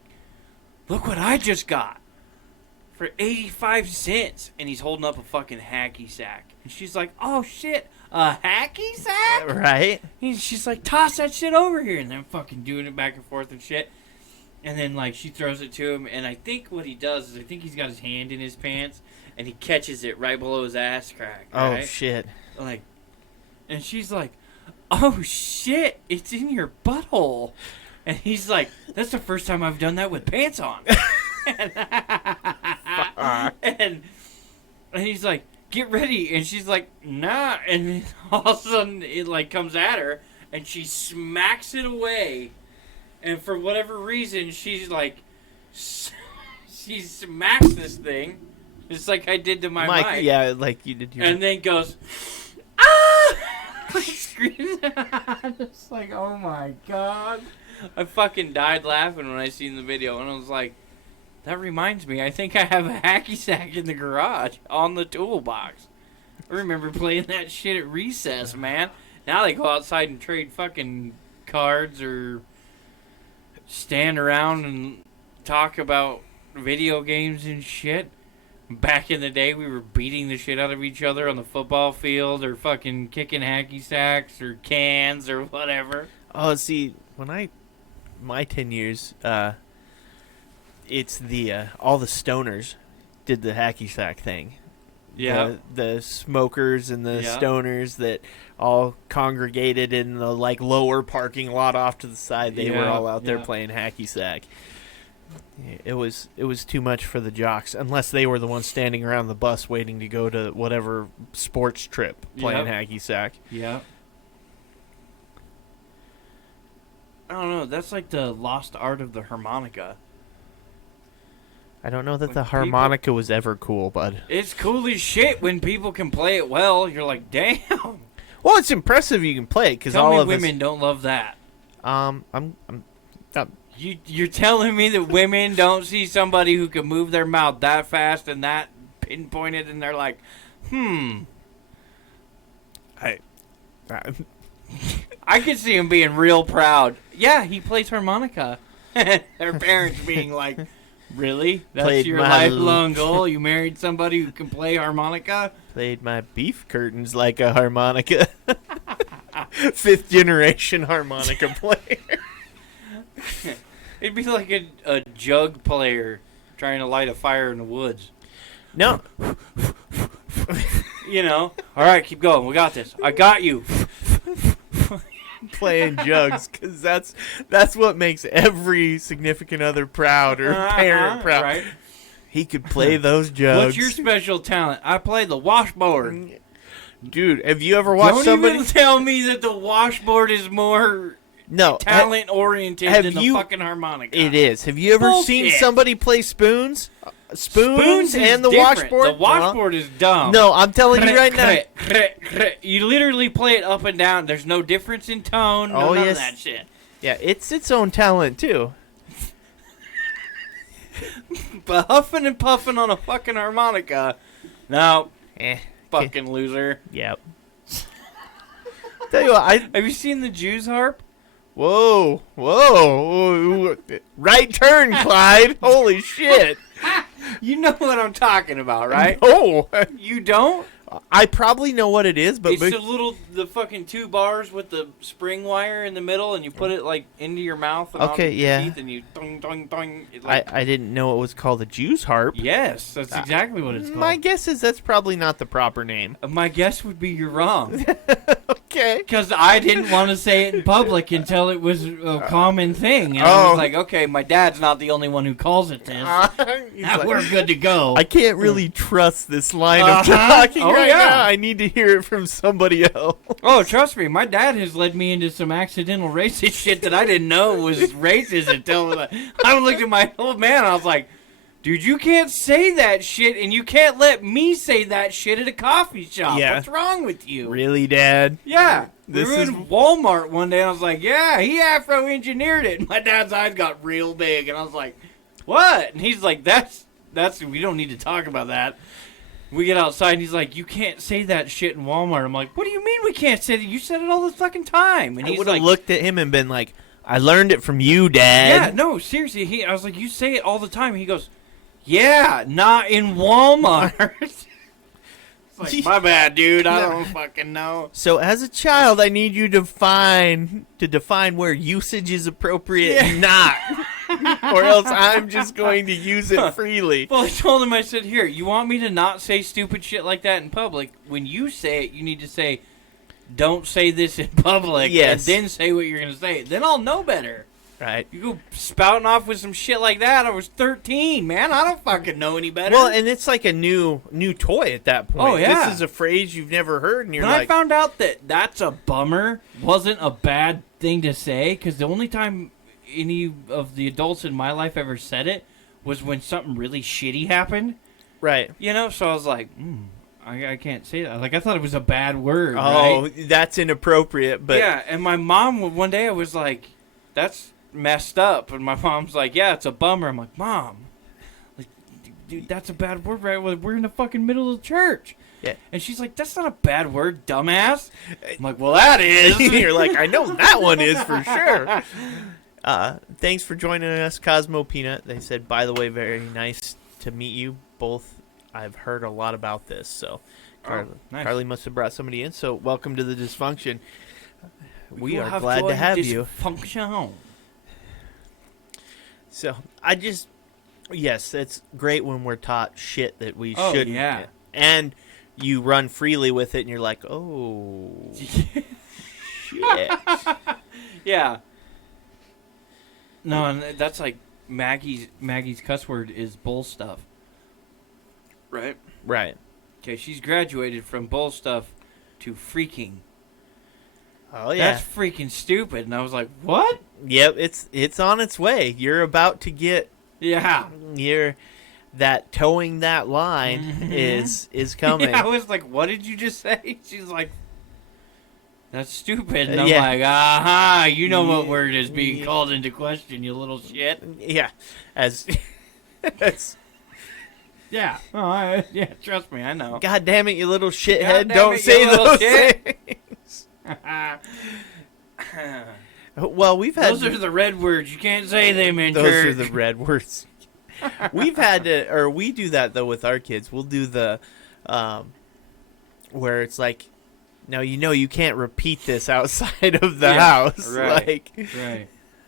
look what I just got for 85 cents. And he's holding up a fucking hacky sack. And she's like, oh shit, a hacky sack? Right? She's like, toss that shit over here. And they're fucking doing it back and forth and shit. And then, like, she throws it to him, and I think what he does is I think he's got his hand in his pants, and he catches it right below his ass crack. Right? Oh, shit. Like, and she's like, oh, shit, it's in your butthole. And he's like, that's the first time I've done that with pants on. and he's like, get ready. And she's like, nah. And then all of a sudden, it, like, comes at her, and she smacks it away. And for whatever reason, she's like, she smacks this thing, just like I did to my mic. Yeah, like you did. And then goes, ah! Like screams. Just like, oh my god. I fucking died laughing when I seen the video, and I was like, that reminds me, I think I have a hacky sack in the garage on the toolbox. I remember playing that shit at recess, man. Now they go outside and trade fucking cards or stand around and talk about video games and shit. Back in the day, we were beating the shit out of each other on the football field or fucking kicking hacky sacks or cans or whatever. Oh, see, my 10 years, it's all the stoners did the hacky sack thing. Yeah. The smokers and the stoners that all congregated in the like lower parking lot off to the side. They were all out there playing hacky sack. It was too much for the jocks, unless they were the ones standing around the bus waiting to go to whatever sports trip playing hacky sack. Yeah. I don't know. That's like the lost art of the harmonica. I don't know that the harmonica was ever cool, bud. It's cool as shit when people can play it well. You're like, damn. Well, it's impressive you can play it because all Tell of me women don't love that. You're telling me that women don't see somebody who can move their mouth that fast and that pinpointed, and they're like, I could see him being real proud. Yeah, he plays harmonica. Their parents being like, really? That's your lifelong goal? You married somebody who can play harmonica? Played my beef curtains like a harmonica. 5th generation harmonica player. It'd be like a jug player trying to light a fire in the woods. No. You know? All right, keep going. We got this. I got you. playing jugs, because that's what makes every significant other proud or parent proud. Right? He could play those jugs. What's your special talent? I play the washboard. Dude, have you ever watched Don't somebody? even tell me that the washboard is more talent oriented than the fucking harmonica. It is. Have you ever seen somebody play spoons? Spoons and the different. washboard? The washboard is dumb. No, I'm telling you right now. You literally play it up and down. There's no difference in tone. None of that shit. Yeah, it's its own talent, too. But huffing and puffing on a fucking harmonica. No. Eh. Fucking loser. Yep. Tell you what, have you seen the Jews harp? Whoa. Right turn, Clyde. Holy shit. You know what I'm talking about, right? No. You don't? I probably know what it is, but it's the fucking 2 bars with the spring wire in the middle, and you put it like into your mouth and onto your teeth, and you dong dong dong. I didn't know it was called a Jew's harp. Yes, that's exactly what it's called. My guess is that's probably not the proper name. My guess would be you're wrong. Okay. Because I didn't want to say it in public until it was a common thing, and I was like, okay, my dad's not the only one who calls it this. We're good to go. I can't really trust this line of talking right now. I need to hear it from somebody else. Oh, trust me, my dad has led me into some accidental racist shit that I didn't know was racist until I looked at my old man. I was like, dude, you can't say that shit, and you can't let me say that shit at a coffee shop. Yeah. What's wrong with you? Really, Dad? Yeah. We were in Walmart one day, and I was like, yeah, he Afro-engineered it. And my dad's eyes got real big, and I was like, what? And he's like, that's we don't need to talk about that. We get outside, and he's like, you can't say that shit in Walmart. I'm like, what do you mean we can't say that? You said it all the fucking time. And I he's would have like, looked at him and been like, I learned it from you, Dad. yeah, no, seriously. I was like, you say it all the time. And he goes, yeah, not in Walmart. It's like, my bad, dude. I don't fucking know. So as a child, I need you to define where usage is appropriate and not. Or else I'm just going to use it freely. Well, I told him, I said, here, you want me to not say stupid shit like that in public? When you say it, you need to say, don't say this in public. Yes. And then say what you're going to say. Then I'll know better. Right. You go spouting off with some shit like that. I was 13, man. I don't fucking know any better. Well, and it's like a new toy at that point. Oh, yeah. This is a phrase you've never heard, and you're when like... I found out that that's a bummer wasn't a bad thing to say, because the only time any of the adults in my life ever said it was when something really shitty happened. Right. You know, so I was like, I can't say that. Like, I thought it was a bad word, Oh, right? that's inappropriate, but... Yeah, and my mom, one day I was like, that's messed up. And my mom's like, yeah, it's a bummer. I'm like, Mom, like, dude, that's a bad word, right? We're in the fucking middle of the church. Yeah. And she's like, that's not a bad word, dumbass. I'm like, well, that is. You're like, I know that one is for sure. Thanks for joining us, Cosmo Peanut. They said, by the way, very nice to meet you both. I've heard a lot about this, so nice. Carly must have brought somebody in, so welcome to the Dysfunction. We are have glad to have you. Dysfunction. So, yes, it's great when we're taught shit that we shouldn't. Yeah. And you run freely with it, and you're like, oh, shit. Yeah. No, and that's like Maggie's cuss word is bull stuff. Right? Right. Okay, she's graduated from bull stuff to freaking. Oh, yeah. That's freaking stupid. And I was like, what? Yep, it's on its way. You're about to get... Yeah. That towing that line is coming. Yeah, I was like, what did you just say? She's like, that's stupid. And I'm like, aha, you know what word is being called into question, you little shit. Yeah. Yeah. Oh, yeah, trust me, I know. God damn it, you little shithead. Don't say those things. Well, we've had... Those are the red words. You can't say them in church. Those are the red words. We've had to... Or we do that, though, with our kids. We'll do the... where it's like... No, you can't repeat this outside of the house. Right.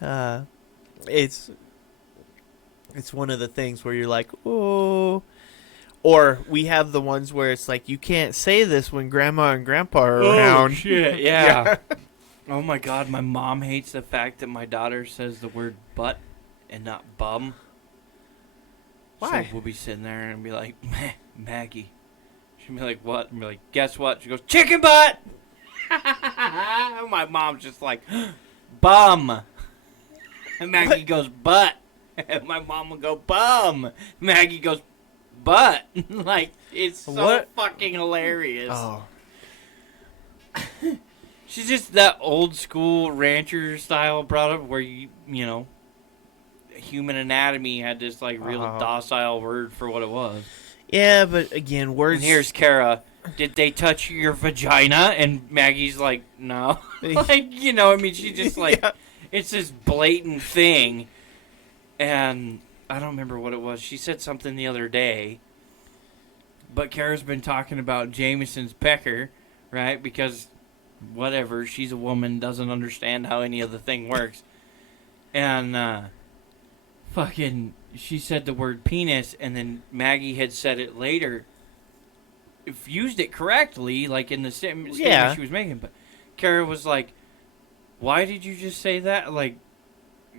Right. It's one of the things where you're like, oh... Or we have the ones where it's like, you can't say this when Grandma and Grandpa are around. Oh, shit, yeah. Oh my god, my mom hates the fact that my daughter says the word butt and not bum. Why? So we'll be sitting there and be like, Maggie. She'll be like, what? And be like, guess what? She goes, chicken butt! My mom's just like, bum. And Maggie goes, butt. And my mom will go, bum. Maggie goes, butt. Like, it's so fucking hilarious. Oh. She's just that old school rancher style brought up where you know, human anatomy had this like real docile word for what it was. Yeah, but again, words. And here's Kara. Did they touch your vagina? And Maggie's like, no. Like, you know, I mean, she just like, it's this blatant thing. And I don't remember what it was. She said something the other day. But Kara's been talking about Jameson's pecker, right? Because whatever, she's a woman, doesn't understand how any of the thing works. And fucking, she said the word penis, and then Maggie had said it later. If used it correctly, like in the statement she was making. But Kara was like, why did you just say that? Like,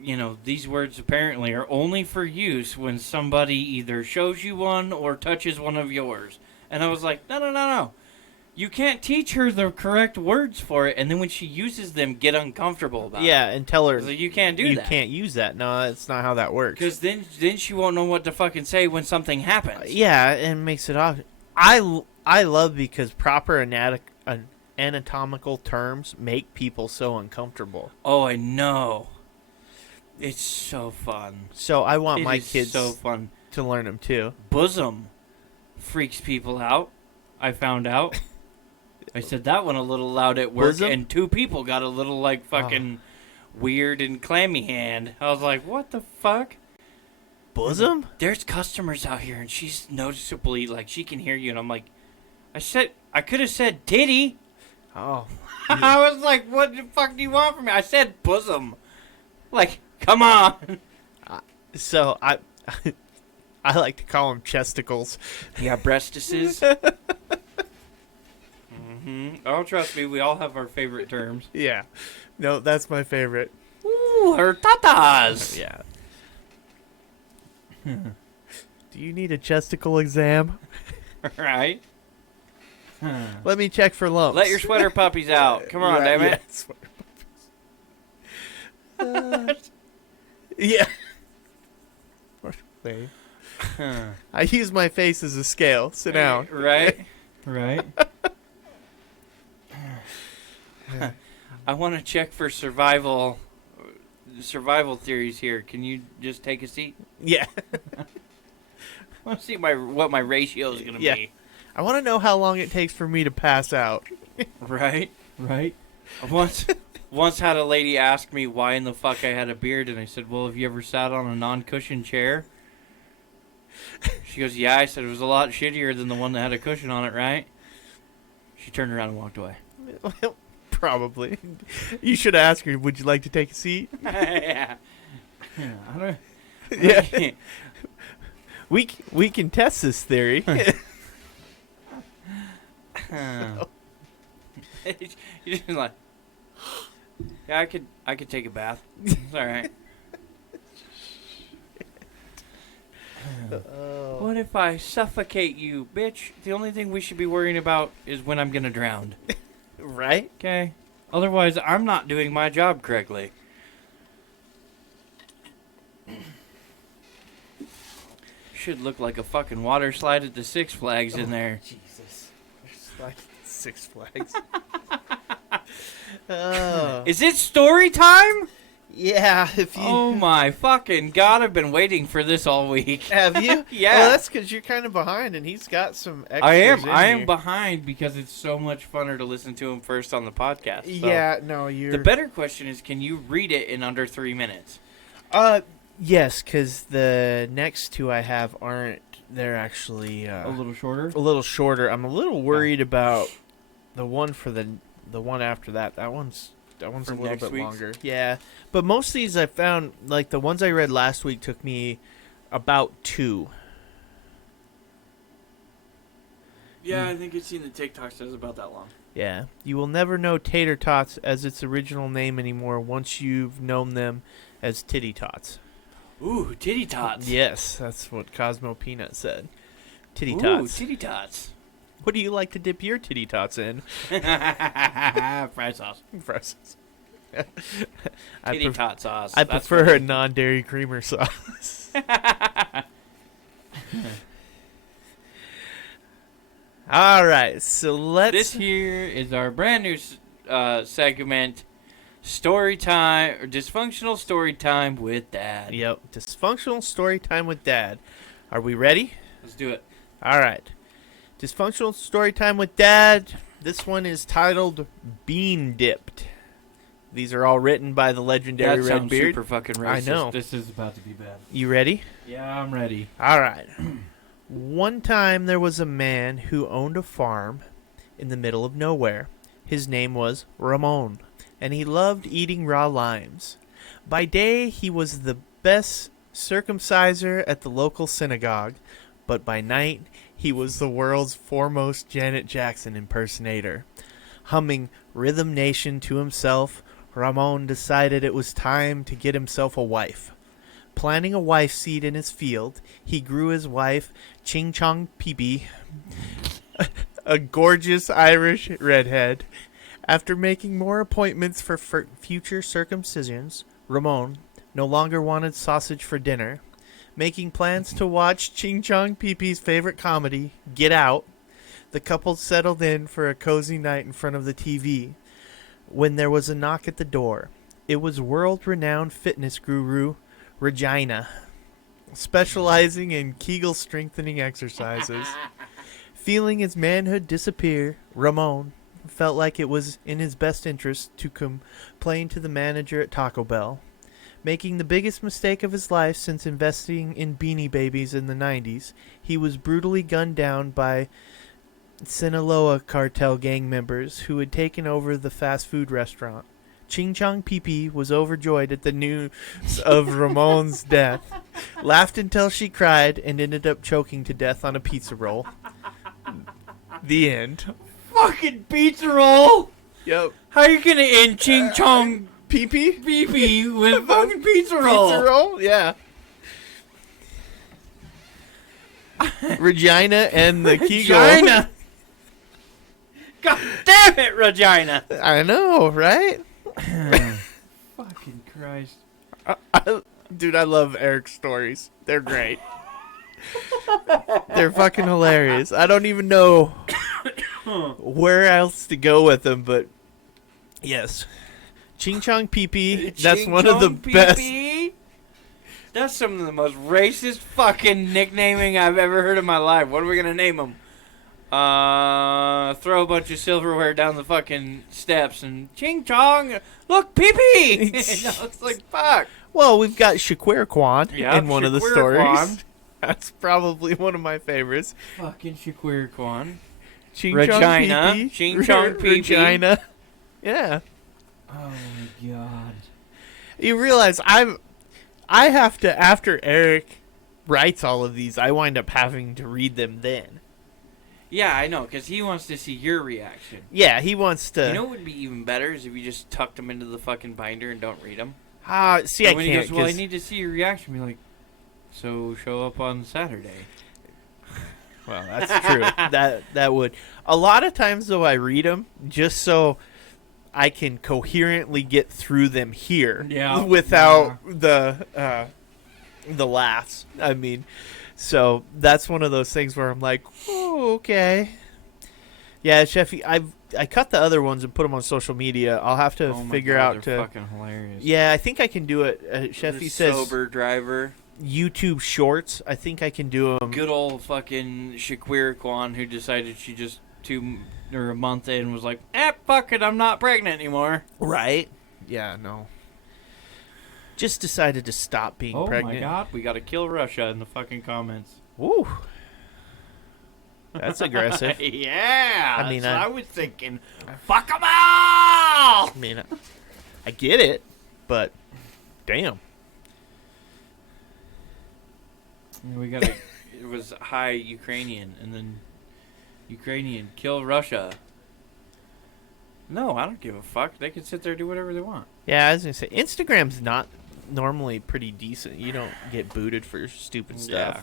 you know, these words apparently are only for use when somebody either shows you one or touches one of yours. And I was like, no. You can't teach her the correct words for it, and then when she uses them, get uncomfortable about it. Yeah, and tell her like, you can't do that. You can't use that. No, that's not how that works. Because then she won't know what to fucking say when something happens. Yeah, and makes it off. I love because proper anatomical terms make people so uncomfortable. Oh, I know. It's so fun. So I want my kids so fun to learn them too. Bosom freaks people out. I found out. I said that one a little loud at work, Bosom? and 2 people got a little like fucking weird and clammy hand. I was like, what the fuck? Bosom? There's customers out here, and she's noticeably like she can hear you, and I'm like, I could have said titty. Oh. I was like, what the fuck do you want from me? I said bosom. Like, come on. So I like to call them chesticles. Yeah, breastises. Oh, trust me, we all have our favorite terms. Yeah. No, that's my favorite. Ooh, her tatas. Yeah. Do you need a chesticle exam? Right. Let me check for lumps. Let your sweater puppies out. Come on, damn it. Yeah, sweater puppies. Yeah. I use my face as a scale. Sit down. Right. I want to check for survival theories here. Can you just take a seat? Yeah. I want to see what my ratio is going to be. I want to know how long it takes for me to pass out. Right. I once had a lady ask me why in the fuck I had a beard, and I said, well, have you ever sat on a non-cushion chair? She goes, yeah. I said, it was a lot shittier than the one that had a cushion on it, right? She turned around and walked away. Probably. You should ask her, would you like to take a seat? Yeah. Yeah. We can test this theory. You're just like, yeah, I could take a bath. It's all right. What if I suffocate you, bitch? The only thing we should be worrying about is when I'm gonna drown. Right? Okay. Otherwise, I'm not doing my job correctly. Should look like a fucking water slide at the Six Flags in there. Jesus. It's like Six Flags. Is it story time? Yeah, if you... Oh my fucking God, I've been waiting for this all week. Have you? Yeah. Well, that's because you're kind of behind, and he's got some extras I am behind because it's so much funner to listen to him first on the podcast. So. Yeah, no, you're... The better question is, can you read it in under 3 minutes? Yes, because the next 2 I have aren't... They're actually... a little shorter? A little shorter. I'm a little worried about the one for the one after that. That one's a little bit longer. Yeah. But most of these I found, like the ones I read last week took me about 2. Yeah, I think I've seen the TikTok says about that long. Yeah. You will never know Tater Tots as its original name anymore once you've known them as Titty Tots. Ooh, titty tots. Yes, that's what Cosmo Peanut said. Titty Ooh, Tots. titty tots. What do you like to dip your Titty Tots in? Fry sauce. Fries. Titty tot sauce. I That's prefer what- a non-dairy creamer sauce. All right, so let's. This here is our brand new segment, story time or dysfunctional story time with Dad. Yep, dysfunctional story time with Dad. Are we ready? Let's do it. All right. Dysfunctional story time with Dad. This one is titled Bean Dipped. These are all written by the legendary That sounds Redbeard. super fucking racist. I know. This is about to be bad. You ready? Yeah, I'm ready. All right. One time there was a man who owned a farm in the middle of nowhere. His name was Ramon, and he loved eating raw limes. By day, he was the best circumciser at the local synagogue, but by night, he was the world's foremost Janet Jackson impersonator. Humming Rhythm Nation to himself, Ramon decided it was time to get himself a wife. Planting a wife seed in his field, he grew his wife, Ching Chong Peepee, a gorgeous Irish redhead. After making more appointments for future circumcisions, Ramon no longer wanted sausage for dinner. Making plans to watch Ching Chong Peepee's favorite comedy, Get Out, the couple settled in for a cozy night in front of the TV when there was a knock at the door. It was world-renowned fitness guru Regina, specializing in Kegel strengthening exercises. Feeling his manhood disappear, Ramon felt like it was in his best interest to complain to the manager at Taco Bell. Making the biggest mistake of his life since investing in Beanie Babies in the 90s, he was brutally gunned down by Sinaloa cartel gang members who had taken over the fast food restaurant. Ching Chong Peepee was overjoyed at the news of Ramon's death, laughed until she cried, and ended up choking to death on a pizza roll. The end. Fucking pizza roll! Yep. How you gonna end Ching Chong Peepee? Pee with fucking pizza roll? Pizza roll? Yeah. Regina and the Kegel. Regina! God damn it, Regina! I know, right? Fucking Christ. Dude, I love Eric's stories. They're great. They're fucking hilarious. I don't even know where else to go with them, but yes. Ching Chong Peepee, that's one of the best. That's some of the most racist fucking nicknaming I've ever heard in my life. What are we gonna name him? Throw a bunch of silverware down the fucking steps and Ching Chong, look, Peepee! It's like, fuck. Well, we've got Shaquirquan Yeah, in one of the Shaquirquan. stories. That's probably one of my favorites. Fucking Shaquirquan. Ching Regina. Chong Peepee. Ching Chong Peepee. Regina. Yeah. Oh my god. You realize I have to, after Eric writes all of these, I wind up having to read them then. Yeah, I know, because he wants to see your reaction. Yeah, he wants to. You know what would be even better is if you just tucked them into the fucking binder and don't read them. See, And I when can't. he goes, well, I 'cause- need to see your reaction. Be like, so show up on Saturday. Well, that's true. that would. A lot of times, though, I read them just so I can coherently get through them here. Yeah. Without the laughs. I mean, so that's one of those things where I'm like, oh, okay. Yeah, Sheffy, I cut the other ones and put them on social media. I'll have to Oh my figure God, out they're to. fucking hilarious. Yeah, I think I can do it. Sheffy The says sober driver. YouTube Shorts. I think I can do them. Good old fucking Shaquirquan who decided she just a month in was like, fuck it, I'm not pregnant anymore. Right? Yeah, no. Just decided to stop being pregnant. Oh my god, we gotta kill Russia in the fucking comments. Woo. That's aggressive. Yeah, I mean, that's what I- I was thinking. Fuck them all! I mean, I get it, but damn. We gotta. It was hi Ukrainian, and then Ukrainian kill Russia. No, I don't give a fuck. They can sit there and do whatever they want. Yeah, I was gonna say Instagram's not normally pretty decent. You don't get booted for stupid stuff. Yeah.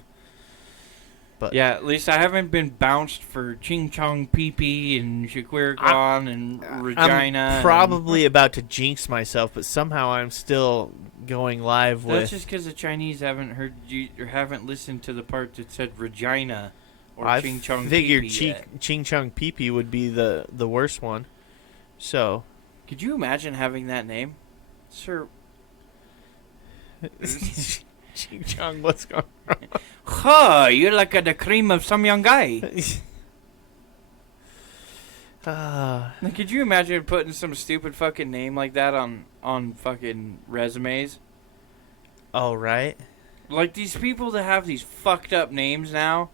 But Yeah, at least I haven't been bounced for Ching Chong Pee Pee and Shaquirquan and Regina. I'm probably about to jinx myself, but somehow I'm still going live with. That's just because the Chinese haven't heard you or haven't listened to the part that said Regina or I Ching Chong Pee figured Pee. Ching Chong Pee Pee would be the worst one. So, Could you imagine having that name, sir? Ching Chong, what's going on? Huh, you're like the cream of some young guy. Like, could you imagine putting some stupid fucking name like that on fucking resumes? Oh, right. Like, these people that have these fucked up names now,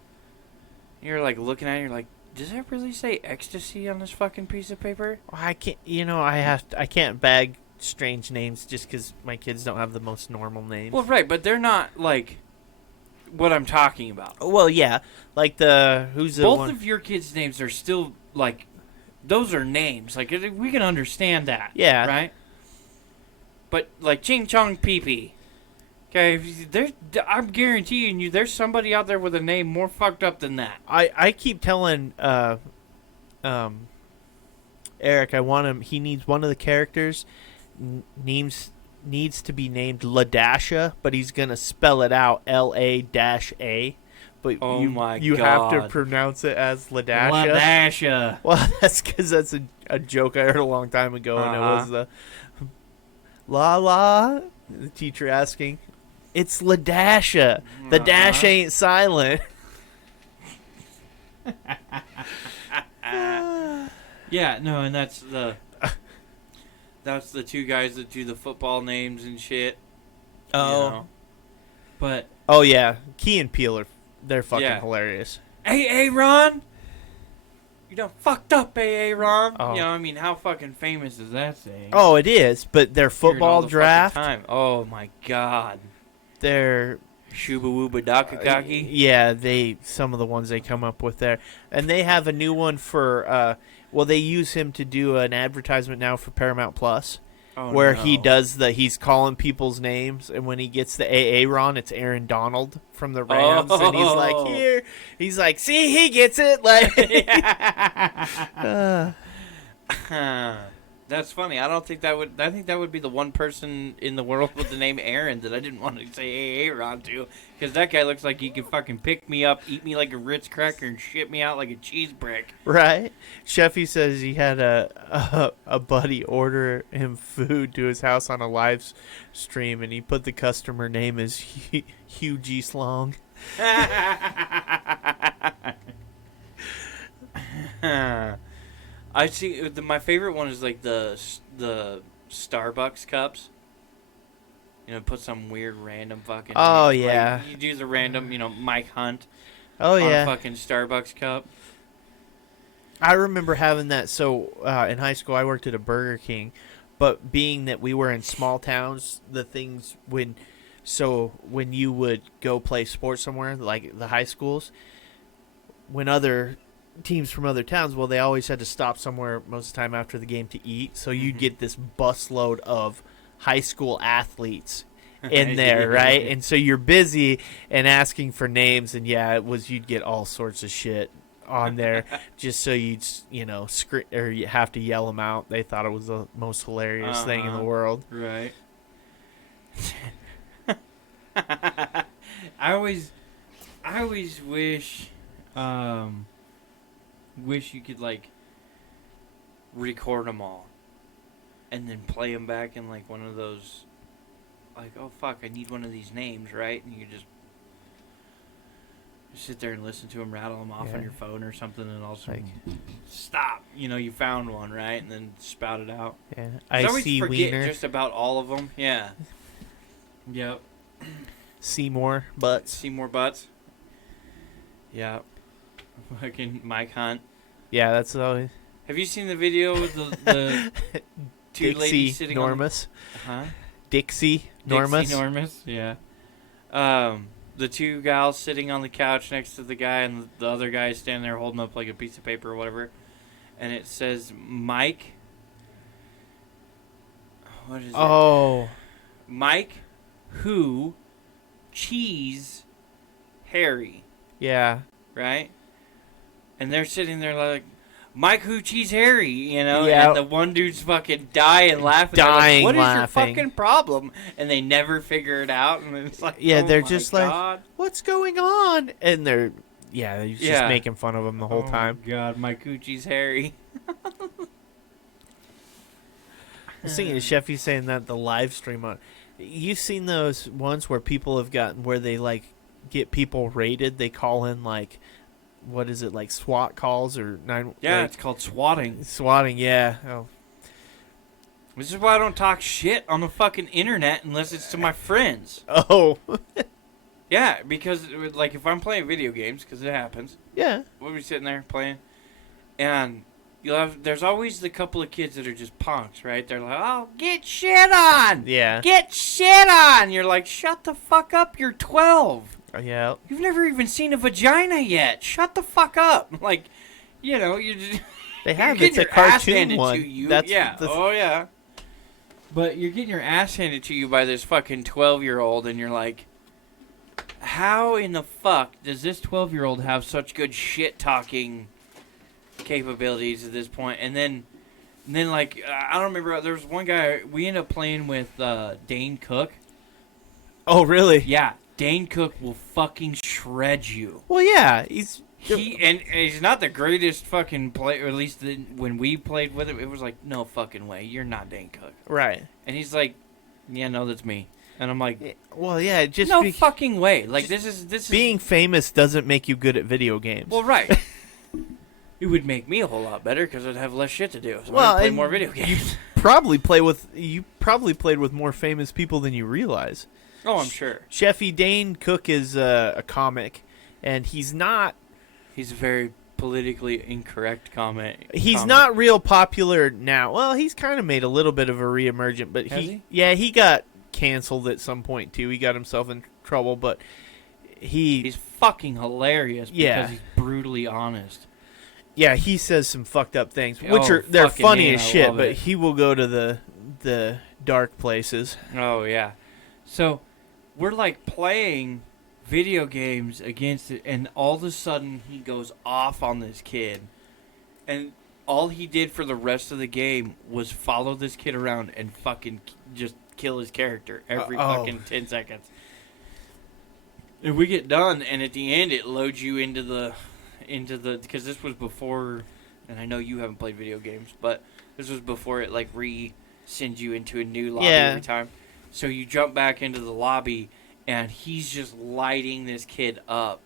you're like looking at it, you're like, does that really say ecstasy on this fucking piece of paper? I can't. I can't bag strange names just because my kids don't have the most normal names. Well, right, but they're not like what I'm talking about. Well, yeah, like who's the Both one? of your kids' names are still like, those are names. Like, we can understand that. Yeah. Right? But, like, Ching Chong Pee Pee. Okay, I'm guaranteeing you there's somebody out there with a name more fucked up than that. I keep telling Eric I want him. He needs one of the characters needs to be named Ladasha, but he's gonna spell it out L-A-A. But Oh my you have to God. pronounce it as Ladasha. Ladasha. Well, that's because that's a joke I heard a long time ago, and it was the the teacher asking, "It's Ladasha. The dash ain't silent." Yeah, no, and that's the two guys that do the football names and shit. Oh. You know? But Oh yeah, Key and Peele they're fucking Yeah. hilarious. hey, Ron, you done fucked up, Ron. Oh. You know, I mean, how fucking famous is that saying? Oh, it is, but their Hear it all football the fucking draft, time. Oh my God. they're Shuba Wooba Dakakaki. yeah, some of the ones they come up with there, and they have a new one for. Well, they use him to do an advertisement now for Paramount Plus, where he does he's calling people's names, and when he gets the AA Ron, it's Aaron Donald from the Rams, and he's like, here, he's like, see, he gets it, like. That's funny. I think that would be the one person in the world with the name Aaron that I didn't want to say Aaron to, because that guy looks like he could fucking pick me up, eat me like a Ritz cracker, and shit me out like a cheese brick. Right? Sheffy says he had a buddy order him food to his house on a live stream, and he put the customer name as Hugh G. Slong. I see. My favorite one is like the Starbucks cups. You know, put some weird random fucking. Oh, like, yeah. you do the random, Mike Hunt. Oh on yeah. a fucking Starbucks cup. I remember having that. So in high school, I worked at a Burger King, but being that we were in small towns, the things when you would go play sports somewhere, like the high schools, when other teams from other towns, well, they always had to stop somewhere most of the time after the game to eat. So you'd get this busload of high school athletes in there, right? And so you're busy and asking for names, and yeah, you'd get all sorts of shit on there just so you'd or you have to yell them out. They thought it was the most hilarious thing in the world. Right. I always wish you could like record them all and then play them back in like one of those, like, oh fuck, I need one of these names, right? And you just sit there and listen to them, rattle them off on your phone or something, and also stop. You found one, right? And then spout it out. Yeah, I always see forget Wiener, just about all of them. Yeah. Yep. Seymour Butts. Seymour Butts. Yeah. Fucking Mike Hunt. Yeah, that's always Have you seen the video with the two Dixie ladies sitting Normus. on... Huh? Dixie Normus. Dixie Normus, yeah. The two gals sitting on the couch next to the guy, and the other guy is standing there holding up like a piece of paper or whatever. And it says Mike what is it? Oh. Mike, Who, Cheese, Harry, Yeah. right? And they're sitting there like, Mike, Who, Cheese, Harry, you know? Yeah. And the one dude's fucking dying laughing. Dying like, what laughing. is your fucking problem? And they never figure it out. And it's like, Yeah, oh they're my just God. like, what's going on? And they're just Yeah. making fun of him the whole time. Oh, God, Mike, Who, Cheese, Harry. I was thinking of Sheffy saying that the live stream on. You've seen those ones where people have gotten where they like get people rated. They call in like, what is it, like SWAT calls or nine? Yeah, like, it's called swatting. swatting. Yeah. Oh. This is why I don't talk shit on the fucking internet unless it's to my friends. Oh. Yeah, because like if I'm playing video games, because it happens, Yeah. we'll be sitting there playing, and there's always the couple of kids that are just punks, right? They're like, oh, get shit on! Yeah. Get shit on! You're like, shut the fuck up, you're 12. Yeah. You've never even seen a vagina yet. Shut the fuck up. Like, you know, you just... They have. You're It's a getting your ass cartoon handed one. to you. That's yeah. Oh, yeah. But you're getting your ass handed to you by this fucking 12-year-old, and you're like, how in the fuck does this 12-year-old have such good shit-talking capabilities at this point? And then like, I don't remember, there was one guy, we ended up playing with Dane Cook. Oh, really? Yeah, Dane Cook will fucking shred you. Well, yeah. He's And he's not the greatest fucking player, or at least when we played with him, it was like, no fucking way, you're not Dane Cook. right. And he's like, yeah, no, that's me. And I'm like, Well, yeah. Just no fucking way. Like, this is being famous doesn't make you good at video games. well, right. It would make me a whole lot better because I'd have less shit to do. So Well, I'd play and more video games. You probably played with more famous people than you realize. Oh, I'm sure. Sheffy Dane Cook is a comic, and he's not. He's a very politically incorrect comment. He's not real popular now. Well, he's kind of made a little bit of a reemergent, but Has he? Yeah, he got canceled at some point too. He got himself in trouble, but He's fucking hilarious because Yeah. he's brutally honest. yeah, he says some fucked up things, Oh, which they're fucking funny man, as I shit. love But it. he will go to the dark places. Oh, yeah. So, we're like playing video games against it, and all of a sudden he goes off on this kid. And all he did for the rest of the game was follow this kid around and fucking just kill his character every fucking 10 seconds. And we get done, and at the end it loads you into the because this was before, and I know you haven't played video games, but this was before it like sends you into a new lobby every time. So you jump back into the lobby, and he's just lighting this kid up,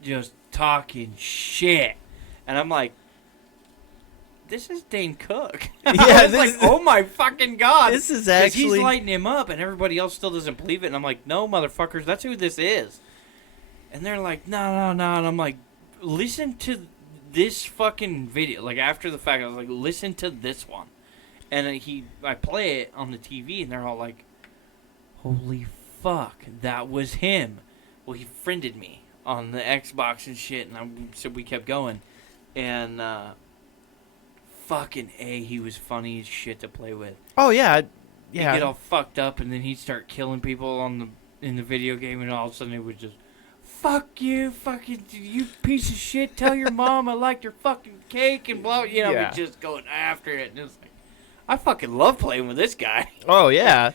just talking shit, and I'm like, this is Dane Cook. Yeah, I was like, oh my fucking God. This is 'Cause actually he's lighting him up, and everybody else still doesn't believe it. And I'm like, no, motherfuckers, that's who this is. And they're like, no. And I'm like, listen to this fucking video. Like, after the fact, I was like, listen to this one. And I play it on the TV, and they're all like, holy fuck, that was him. Well, he friended me on the Xbox and shit, and so we kept going. And, fucking A, he was funny as shit to play with. Oh yeah, He'd get all fucked up, and then he'd start killing people in the video game, and all of a sudden it would just, fuck you, fucking you piece of shit. Tell your mom I liked your fucking cake and blah. You know, Yeah. we just going after it, and it's like, I fucking love playing with this guy. Oh yeah.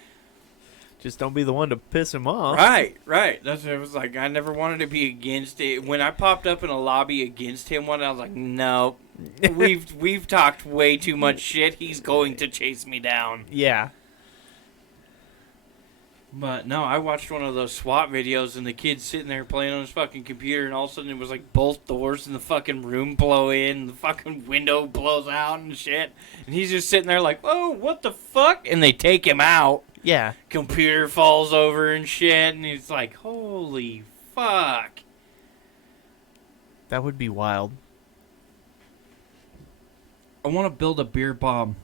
Just don't be the one to piss him off. Right. That's what it was like. I never wanted to be against it. When I popped up in a lobby against him one, I was like, no. We've talked way too much shit. He's going to chase me down. Yeah. But no, I watched one of those SWAT videos, and the kid's sitting there playing on his fucking computer, and all of a sudden it was like both doors in the fucking room blow in, the fucking window blows out and shit. And he's just sitting there like, oh, what the fuck? And they take him out. Yeah. Computer falls over and shit, and he's like, holy fuck. That would be wild. I want to build a beer bomb.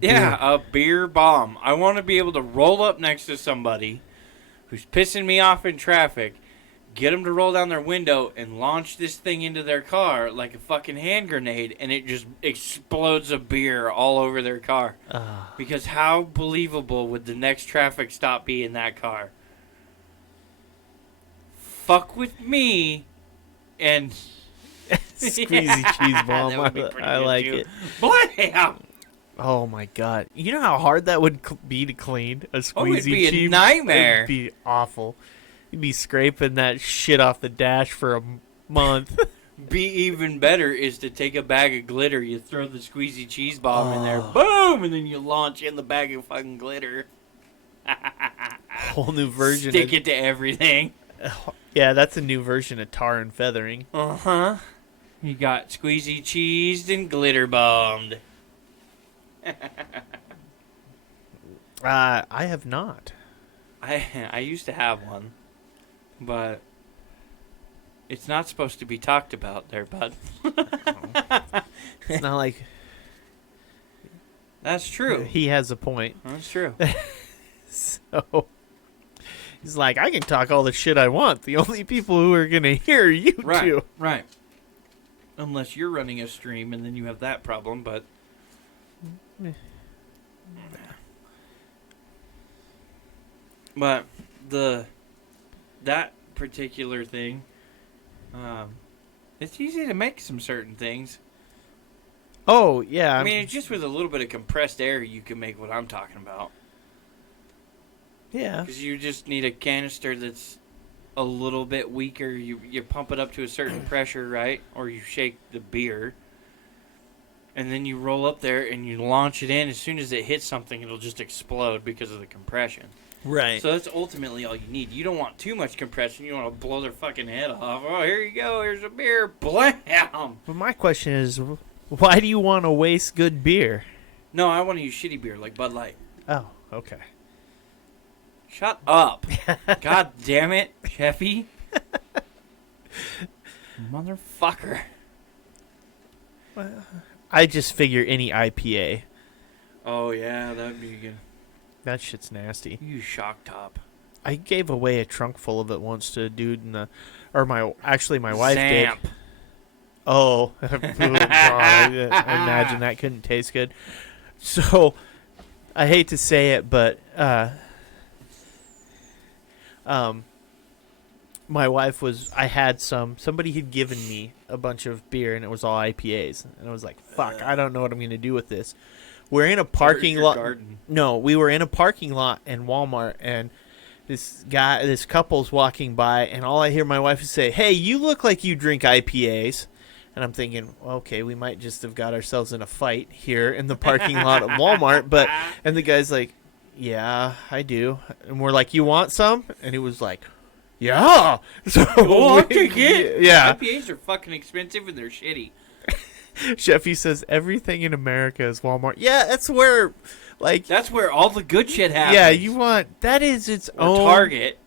Yeah, a beer bomb. I want to be able to roll up next to somebody who's pissing me off in traffic, get them to roll down their window and launch this thing into their car like a fucking hand grenade, and it just explodes a beer all over their car. Because how believable would the next traffic stop be in that car? Fuck with me and Squeezy cheese bomb. I like it. Blam! Oh my god! You know how hard that would be to clean a squeezy it'd be cheese? a nightmare. It'd be awful. You'd be scraping that shit off the dash for a month. Be even better is to take a bag of glitter. You throw the squeezy cheese bomb in there, boom, and then you launch in the bag of fucking glitter. Whole new version. Stick it to everything. Yeah, that's a new version of tar and feathering. You got squeezy cheesed and glitter bombed. I have not. I used to have one, but it's not supposed to be talked about there, bud. It's not like... That's true. He has a point. That's true. So... He's like, I can talk all the shit I want. The only people who are going to hear you two. Right. Unless you're running a stream and then you have that problem, but... But that particular thing, it's easy to make some certain things. Oh, yeah. I mean, just with a little bit of compressed air, you can make what I'm talking about. Yeah. Because you just need a canister that's a little bit weaker. You pump it up to a certain pressure, right? Or you shake the beer. And then you roll up there and you launch it in. As soon as it hits something, it'll just explode because of the compression. Right. So that's ultimately all you need. You don't want too much compression. You don't want to blow their fucking head off. Oh, here you go. Here's a beer. Blam! But my question is, why do you want to waste good beer? No, I want to use shitty beer like Bud Light. Oh, okay. Shut up. God damn it, Cheffy. Motherfucker. I just figure any IPA. Oh, yeah, that'd be good. That shit's nasty. You shock top. I gave away a trunk full of it once to a dude in the... Or my wife did. Zamp. Oh. I imagine that couldn't taste good. So, I hate to say it, but... my wife was... I had somebody had given me a bunch of beer, and it was all IPAs. And I was like, fuck, I don't know what I'm going to do with this. We're in a parking lot. Garden? No, we were in a parking lot in Walmart, and this couple's walking by, and all I hear my wife say, "Hey, you look like you drink IPAs." And I'm thinking, well, okay, we might just have got ourselves in a fight here in the parking lot of Walmart. And the guy's like, "Yeah, I do." And we're like, "You want some?" And he was like, "Yeah." So I'll take it. Yeah. IPAs are fucking expensive and they're shitty. Sheffy says everything in America is Walmart. Yeah, that's where, like... That's where all the good shit happens. Yeah, you want... That is its own... Target.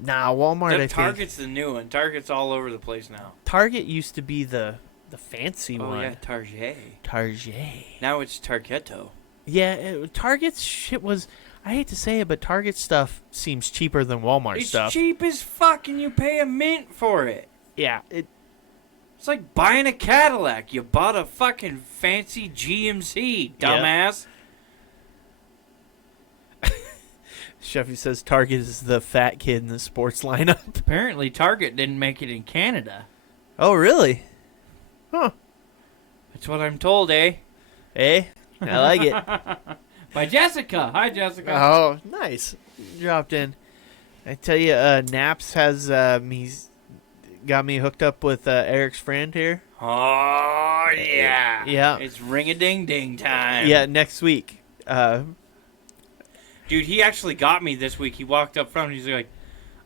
Nah, Walmart, I think. Target's the new one. Target's all over the place now. Target used to be the fancy one. Oh, yeah, Target. Target. Now it's Targetto. Yeah, Target's shit was... I hate to say it, but Target stuff seems cheaper than Walmart stuff. It's cheap as fuck, and you pay a mint for it. Yeah, It's like buying a Cadillac. You bought a fucking fancy GMC, dumbass. Yep. Sheffy says Target is the fat kid in the sports lineup. Apparently, Target didn't make it in Canada. Oh, really? Huh. That's what I'm told, eh? Eh? I like it. By Jessica. Hi, Jessica. Oh, nice. Dropped in. I tell you, Naps has he's got me hooked up with Eric's friend here. Oh, yeah. Yeah. It's ring-a-ding-ding time. Yeah, next week. Dude, he actually got me this week. He walked up front and he's like,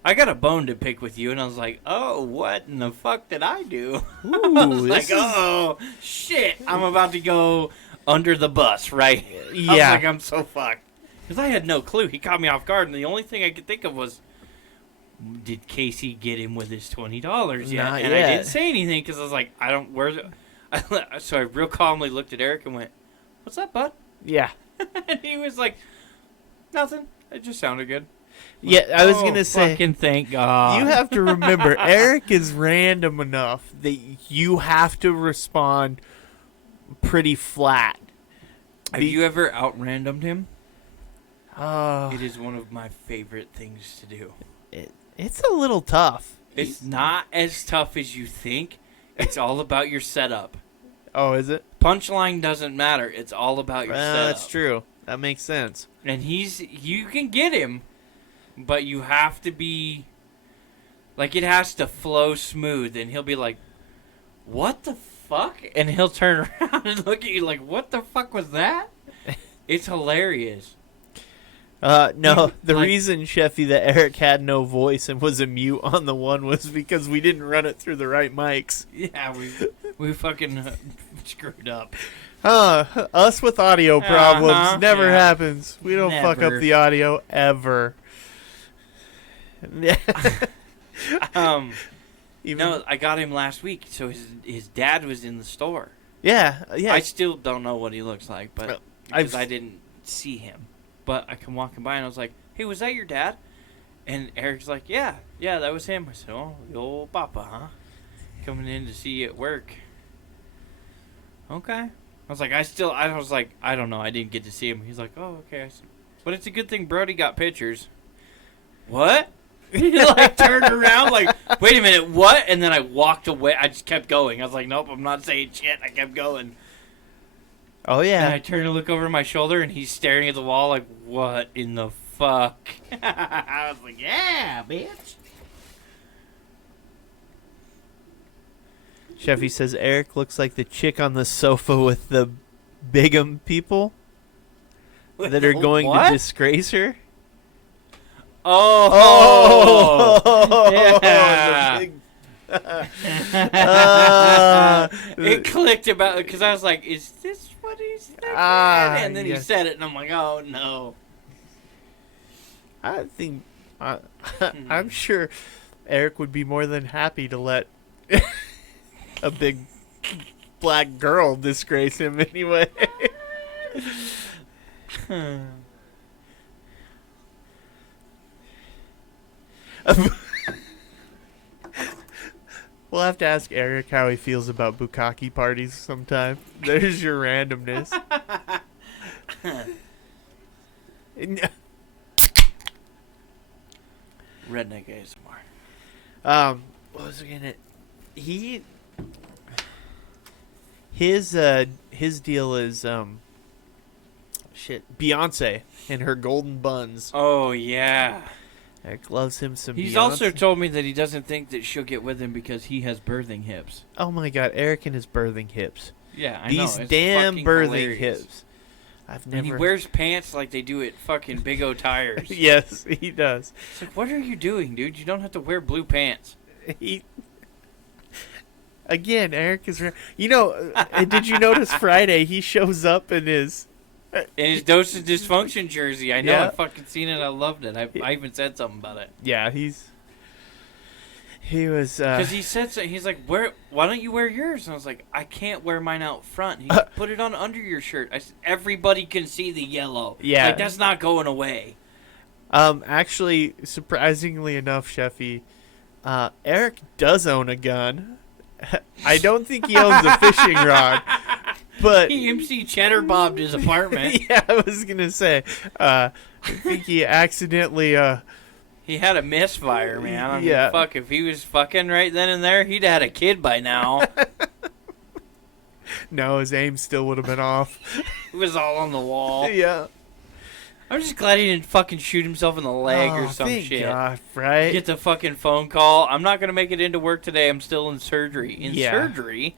I got a bone to pick with you. And I was like, oh, what in the fuck did I do? Ooh, I was like, oh, shit. I'm about to go under the bus, right? Yeah. I was like, I'm so fucked. Because I had no clue. He caught me off guard. And the only thing I could think of was, did Casey get him with his $20 yet? Not and yet. I didn't say anything because I was like, so I real calmly looked at Eric and went, what's up, bud? Yeah. And he was like, nothing. It just sounded good. Yeah, I was gonna say. Fucking thank God. You have to remember, Eric is random enough that you have to respond pretty flat. Have you ever out-randomed him? Uh, It is one of my favorite things to do. it's a little tough. It's not as tough as you think. It's all about your setup. Oh, is it? Punchline doesn't matter. It's all about your setup. That's true. That makes sense. And you can get him, but you have to be, like, it has to flow smooth. And he'll be like, what the fuck? And he'll turn around and look at you like, what the fuck was that? It's hilarious. No, the reason, Sheffy, that Eric had no voice and was a mute on the one was because we didn't run it through the right mics. Yeah, we fucking screwed up. Us with audio problems never happens. We don't fuck up Never. the audio ever. No, I got him last week, so his dad was in the store. Yeah. I still don't know what he looks like, but because I've- I didn't see him. But I come walking by and I was like, "Hey, was that your dad?" And Eric's like, "Yeah, that was him." I said, "Oh, the old papa, huh? Coming in to see you at work." Okay. I was like, I don't know. I didn't get to see him. He's like, "Oh, okay." I said, but it's a good thing Brody got pictures. What? He like turned around like, wait a minute, what? And then I walked away. I just kept going. I was like, nope, I'm not saying shit. I kept going. Oh, yeah. And I turned to look over my shoulder, and he's staring at the wall like, what in the fuck? I was like, yeah, bitch. Sheffy says Eric looks like the chick on the sofa with the Bigham people that are going to disgrace her. Oh, yeah. It clicked about because I was like, "Is this what he's thinking?" And then he said it, and I'm like, "Oh no!" I think I'm sure Eric would be more than happy to let a big black girl disgrace him anyway. We'll have to ask Eric how he feels about bukkake parties sometime. There's your randomness. Redneck ASMR. What was I gonna? His deal is Beyonce and her golden buns. Oh yeah. Eric loves him some. He's Beyonce. also told me that he doesn't think that she'll get with him because he has birthing hips. Oh my God, Eric and his birthing hips. Yeah, I These know. It's damn fucking birthing hilarious. hips. I've And never. he wears pants like they do at fucking Big O Tires. Yes, he does. It's like, what are you doing, dude? You don't have to wear blue pants. Again, Eric is. Did you notice Friday he shows up in his. In his Dose of Dysfunction jersey. I know. Yeah. I fucking seen it. I loved it. I even said something about it. Yeah, he was. Because he said so. He's like, why don't you wear yours? And I was like, I can't wear mine out front. He said, put it on under your shirt. I said, everybody can see the yellow. Yeah. Like, that's not going away. Actually, surprisingly enough, Sheffy, Eric does own a gun. I don't think he owns a fishing rod, but He MC Cheddar bobbed his apartment. yeah, I was gonna say, I think he accidentally. He had a misfire, man. I mean, Yeah. fuck, if he was fucking right then and there, he'd had a kid by now. No, his aim still would have been off. It was all on the wall. Yeah. I'm just glad he didn't fucking shoot himself in the leg or some thank shit. God, right? Get the fucking phone call. I'm not going to make it into work today. I'm still in surgery. Yeah. Surgery?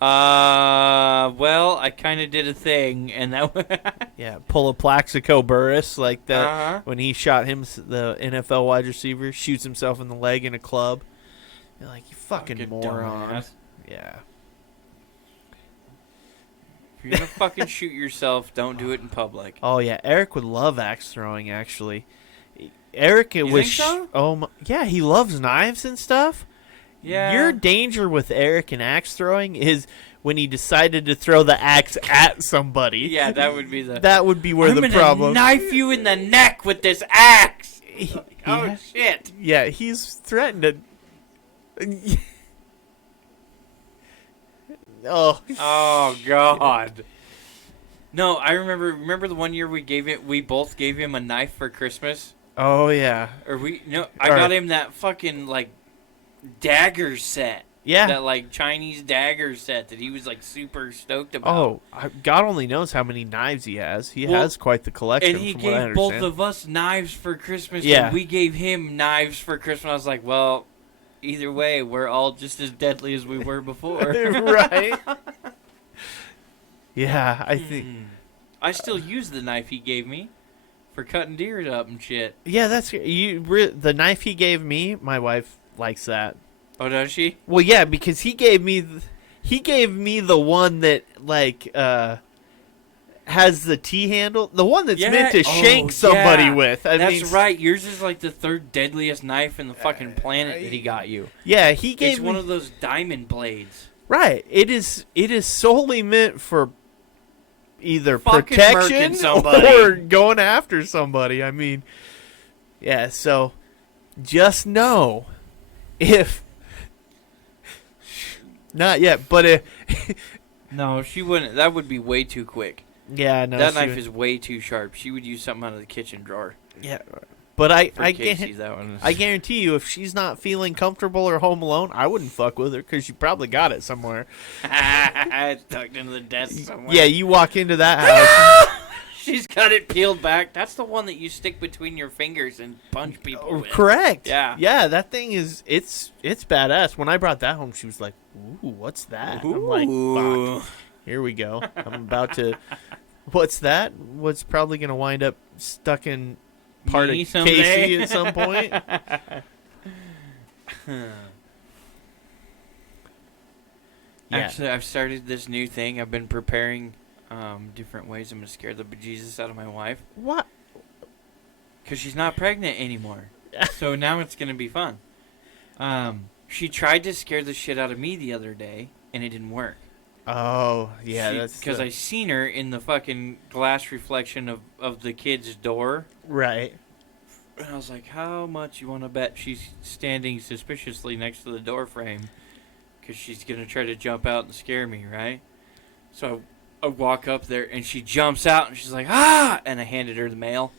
Well, I kind of did a thing, and that Yeah, pull a Plaxico Burress like that Uh-huh. when he shot him, the NFL wide receiver, shoots himself in the leg in a club. You're like, you fucking moron. dumbass. Yeah. If you're going to fucking shoot yourself, don't do it in public. Oh, yeah. Eric would love axe throwing, actually. Eric You was. think so? Yeah, he loves knives and stuff. Yeah. Your danger with Eric and axe throwing is when he decided to throw the axe at somebody. Yeah, that would be where I'm the problem. I'm gonna knife you in the neck with this axe. Oh shit! Yeah, he's threatened to. Oh God! No, I remember the one year we both gave him a knife for Christmas. Oh yeah. I got him that fucking like dagger set. Yeah. That like Chinese dagger set that he was like super stoked about. Oh, God only knows how many knives he has. He has quite the collection. And he from what I gave both understand. of us knives for Christmas. Yeah. And we gave him knives for Christmas. I was like, well, either way, we're all just as deadly as we were before. Right. Yeah, I think. I still use the knife he gave me for cutting deer up and shit. Yeah, that's the knife he gave me. My wife likes that. Oh, does she? Well, yeah, because he gave me the one that like has the T handle, the one that's meant to shank somebody with. That's right. Yours is like the third deadliest knife in the fucking planet that he got you. Yeah, he gave It's one of those diamond blades. Right. It is solely meant for either fucking protection or going after somebody. I mean, yeah. So just know if. Not yet, but no, she wouldn't. That would be way too quick. Yeah, no. That knife is way too sharp. She would use something out of the kitchen drawer. Yeah, but I guarantee you, if she's not feeling comfortable or home alone, I wouldn't fuck with her because you probably got it somewhere. It's tucked into the desk somewhere. Yeah, you walk into that house. She's got it peeled back. That's the one that you stick between your fingers and punch people with. Correct. Yeah. Yeah, that thing is it's badass. When I brought that home, she was like, "Ooh, what's that?" Ooh. I'm like, "Fuck. Here we go. I'm about to what's that? What's probably going to wind up stuck in part Me of someday? Casey at some point." Yeah. Actually, I've started this new thing. I've been preparing different ways I'm going to scare the bejesus out of my wife. What? Because she's not pregnant anymore. So now it's going to be fun. She tried to scare the shit out of me the other day, and it didn't work. Oh, yeah. That's because I seen her in the fucking glass reflection of the kid's door. Right. And I was like, how much you want to bet she's standing suspiciously next to the door frame? Because she's going to try to jump out and scare me, right? So I walk up there, and she jumps out, and she's like, ah! And I handed her the mail.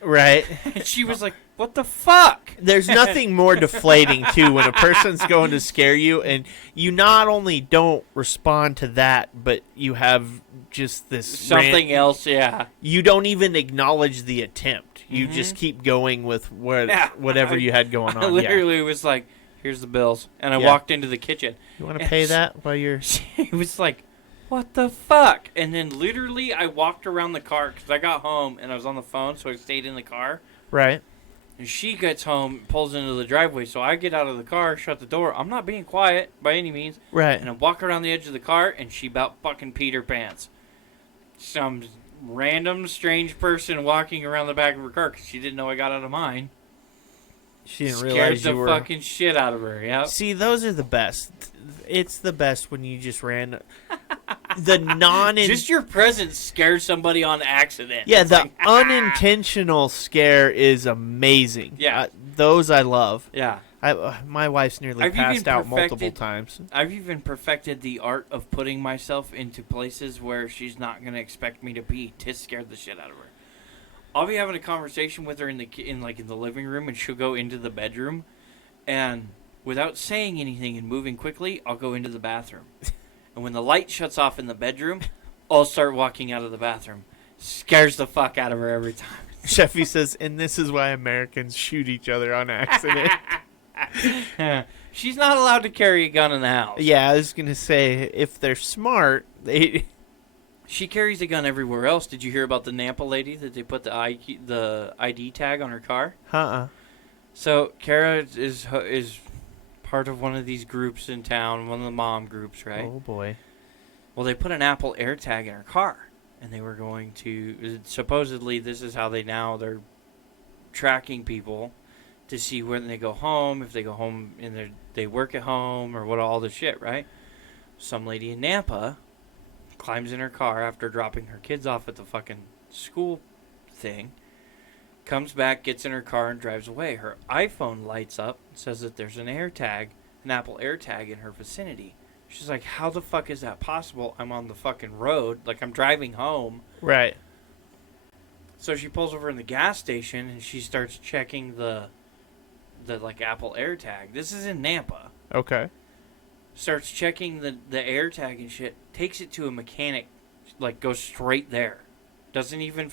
Right. And she was like, what the fuck? There's nothing more deflating, too, when a person's going to scare you, and you not only don't respond to that, but you have just this something else, yeah. You don't even acknowledge the attempt. You just keep going with whatever you had going on. I literally was like, here's the bills. And I walked into the kitchen. You want to pay that while you're... It was like, what the fuck? And then literally I walked around the car because I got home and I was on the phone, so I stayed in the car. Right. And she gets home, pulls into the driveway, so I get out of the car, shut the door. I'm not being quiet by any means. Right. And I walk around the edge of the car, and she about fucking peed her pants. Some random, strange person walking around the back of her car because she didn't know I got out of mine. She didn't realize you were... Scared the fucking shit out of her, yeah. See, those are the best. It's the best when you just ran... Just your presence scared somebody on accident. Yeah, it's the like, unintentional scare is amazing. Yeah. Those I love. Yeah. My wife's nearly passed out multiple times. I've even perfected the art of putting myself into places where she's not going to expect me to be to scare the shit out of her. I'll be having a conversation with her in the living room, and she'll go into the bedroom, and without saying anything and moving quickly, I'll go into the bathroom. And when the light shuts off in the bedroom, I'll start walking out of the bathroom. Scares the fuck out of her every time. Sheffy says, and this is why Americans shoot each other on accident. She's not allowed to carry a gun in the house. Yeah, I was going to say, if they're smart, they... She carries a gun everywhere else. Did you hear about the Nampa lady that they put the ID tag on her car? So, Kara is part of one of these groups in town, one of the mom groups, right? Oh, boy. Well, they put an Apple AirTag in her car, and they were going to... Supposedly, this is how they're tracking people to see when they go home, if they go home and they work at home, or what all the shit, right? some lady in Nampa climbs in her car after dropping her kids off at the fucking school thing, comes back, gets in her car, and drives away. Her iPhone lights up, says that there's an Apple AirTag in her vicinity. She's like, how the fuck is that possible? I'm on the fucking road. Like, I'm driving home. Right. So she pulls over in the gas station, and she starts checking the like, Apple AirTag. This is in Nampa. Okay. Starts checking the AirTag and shit. Takes it to a mechanic. Like, goes straight there. Doesn't even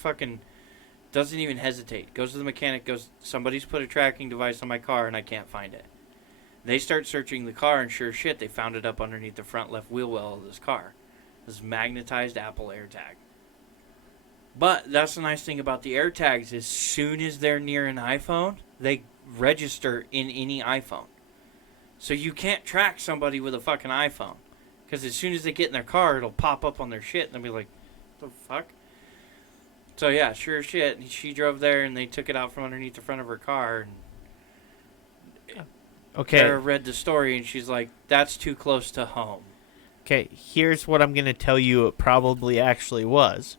hesitate. Goes to the mechanic, goes, somebody's put a tracking device on my car, and I can't find it. They start searching the car, and sure shit, they found it up underneath the front left wheel well of this car. This magnetized Apple AirTag. But that's the nice thing about the AirTags. As soon as they're near an iPhone, they register in any iPhone. So you can't track somebody with a fucking iPhone. Because as soon as they get in their car, it'll pop up on their shit, and they'll be like, what the fuck? So yeah, sure shit. She drove there, and they took it out from underneath the front of her car, and okay. Sarah read the story, and she's like, that's too close to home. Okay, here's what I'm going to tell you it probably actually was.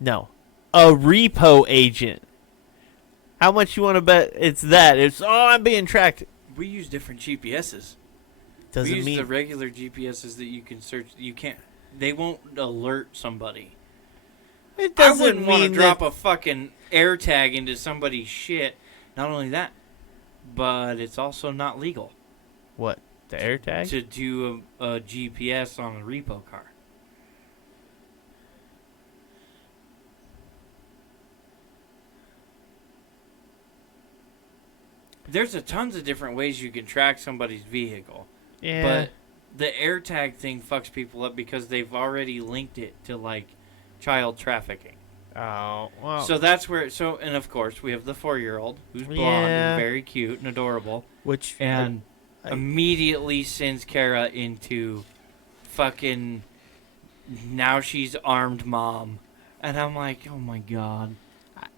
No. A repo agent. How much you want to bet it's that? It's, I'm being tracked. We use different GPSs. Doesn't we use mean the regular GPSs that you can search. You can't. They won't alert somebody. it doesn't I wouldn't want to mean drop that, a fucking AirTag into somebody's shit. Not only that, but it's also not legal. What? The AirTag? To do a GPS on a repo car. There's a tons of different ways you can track somebody's vehicle. Yeah. But the AirTag thing fucks people up because they've already linked it to, like, child trafficking. Oh, well. So that's where... and of course, we have the 4-year-old who's blonde and very cute and adorable. Which... And immediately sends Kara into fucking... Now she's armed mom. And I'm like, oh my god.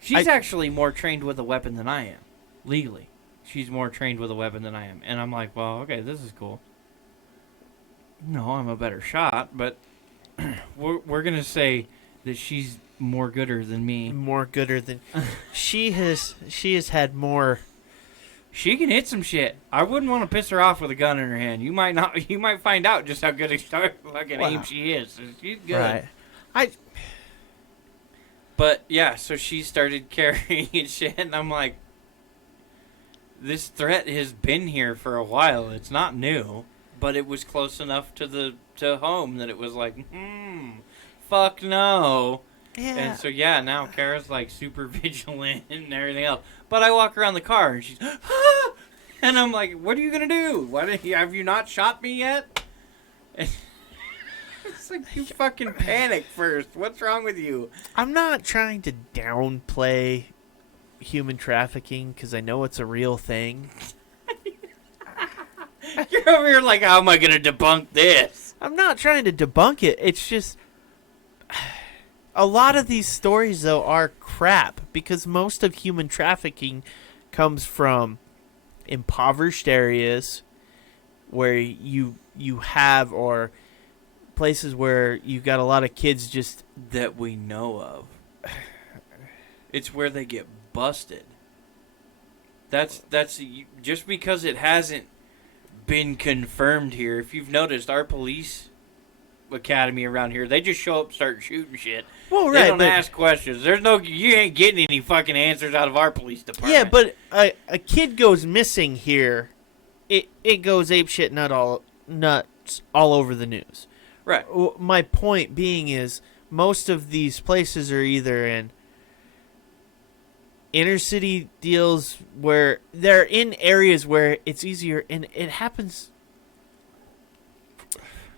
She's actually more trained with a weapon than I am. Legally. She's more trained with a weapon than I am. And I'm like, well, okay, this is cool. No, I'm a better shot, but we're going to say that she's more gooder than me. More gooder than... She has had more... She can hit some shit. I wouldn't want to piss her off with a gun in her hand. You might find out just how good a fucking aim she is. She's good. Right. But yeah, so she started carrying and shit, and I'm like, this threat has been here for a while. It's not new, but it was close enough to home that it was like, fuck no. Yeah. And so yeah, now Kara's like super vigilant and everything else. But I walk around the car and she's, ah! And I'm like, what are you gonna do? Have you not shot me yet? And it's like, you fucking panic first. What's wrong with you? I'm not trying to downplay human trafficking because I know it's a real thing. You're over here like, how am I gonna debunk this? I'm not trying to debunk it. It's just a lot of these stories though are crap because most of human trafficking comes from impoverished areas where you have, or places where you got a lot of kids just that we know of. It's where they get busted. That's just because it hasn't been confirmed here. If you've noticed, our police academy around here, they just show up, start shooting shit. Well, they don't ask questions. You ain't getting any fucking answers out of our police department. Yeah, but a kid goes missing here, it goes apeshit nuts all over the news. Right. My point being is most of these places are either in inner city deals where they're in areas where it's easier, and it happens.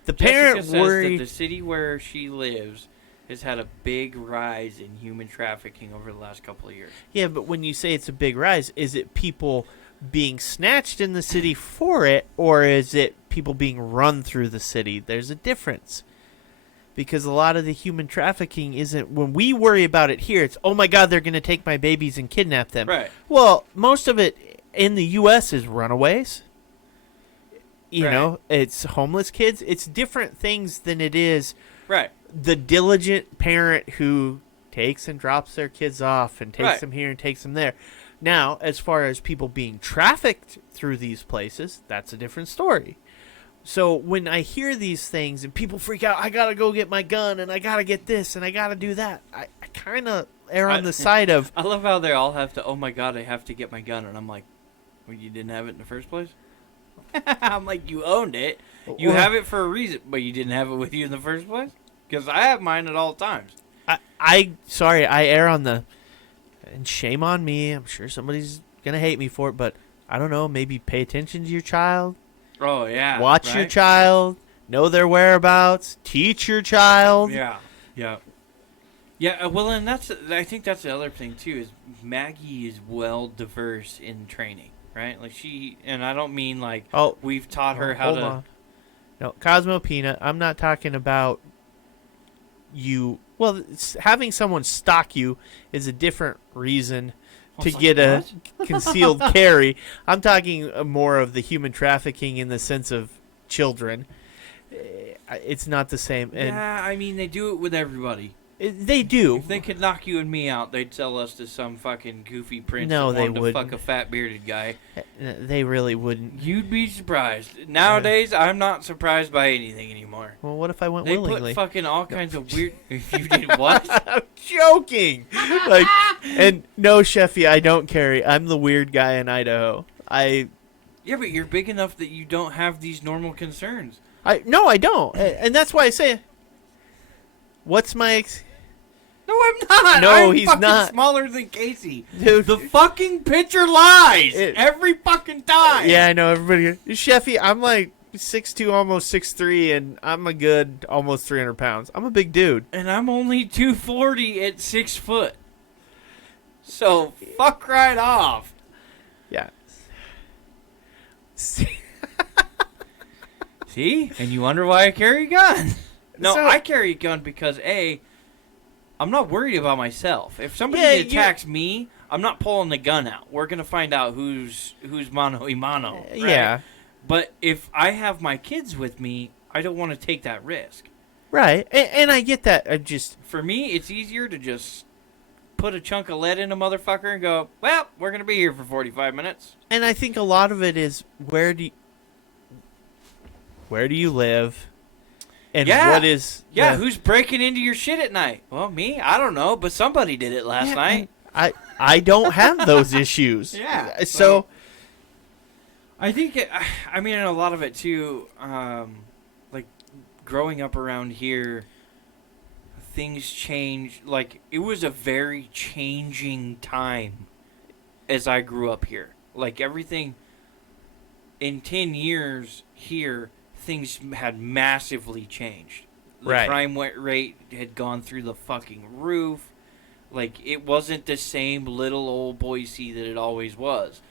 The parent Jessica worried. says that the city where she lives has had a big rise in human trafficking over the last couple of years. Yeah, but when you say it's a big rise, is it people being snatched in the city for it, or is it people being run through the city? There's a difference. Because a lot of the human trafficking isn't, when we worry about it here, it's, oh my God, they're going to take my babies and kidnap them. Right. Well, most of it in the U.S. is runaways. you Right. know, it's homeless kids. It's different things than it is Right. the diligent parent who takes and drops their kids off and takes Right. them here and takes them there. Now, as far as people being trafficked through these places, that's a different story. So when I hear these things and people freak out, I gotta go get my gun and I gotta get this and I gotta do that, I kind of err on the side of, I love how they all have to, oh my god, I have to get my gun. And I'm like, well, you didn't have it in the first place? I'm like, you owned it. You Well- have it for a reason, but you didn't have it with you in the first place? Because I have mine at all times. I err on the, and shame on me. I'm sure somebody's gonna hate me for it, but I don't know. Maybe pay attention to your child, Oh, yeah. watch your right? child, know their whereabouts, teach your child. Yeah, yeah. Yeah, well, and I think that's the other thing, too, is Maggie is well diverse in training, right? Like, and I don't mean, like, Oh, we've taught her how hold to... on. No, Cosmo Peanut. I'm not talking about you. Well, having someone stalk you is a different reason to get a concealed carry. I'm talking more of the human trafficking in the sense of children. It's not the same. And Yeah, I mean, they do it with everybody. they do. If they could knock you and me out, they'd sell us to some fucking goofy prince No, that they wanted to wouldn't. fuck a fat bearded guy. They really wouldn't. You'd be surprised. Nowadays, I'm not surprised by anything anymore. Well, what if I went They willingly? put fucking all kinds of weird... If you did what? I'm joking. And no, Sheffy, I don't carry. I'm the weird guy in Idaho. Yeah, but you're big enough that you don't have these normal concerns. No, I don't. And that's why I say, what's my... No, I'm not. No, I'm he's fucking not. smaller than Casey. Dude. The fucking picture lies It- every fucking time. Yeah, I know, everybody... Sheffy, I'm like 6'2", almost 6'3", and I'm a good almost 300 pounds. I'm a big dude. And I'm only 240 at 6 foot. So, fuck right off. Yeah. See? And you wonder why I carry a gun. No, So- I carry a gun because, A, I'm not worried about myself. If somebody Yeah, attacks me, I'm not pulling the gun out. We're going to find out who's mano y mano. Right? Yeah. But if I have my kids with me, I don't want to take that risk. Right. And I get that. I just... For me, it's easier to just put a chunk of lead in a motherfucker and go, well, we're going to be here for 45 minutes. And I think a lot of it is where do you live? And Yeah. what is... Yeah, the- who's breaking into your shit at night? Well, me? I don't know, but somebody did it last Yeah, night. and I don't have those issues. Yeah, So... I think, I mean, a lot of it, too, like, growing up around here, things change. Like, it was a very changing time as I grew up here. Like, everything, in 10 years here, things had massively changed. The Right. crime rate had gone through the fucking roof. Like, it wasn't the same little old Boise that it always was.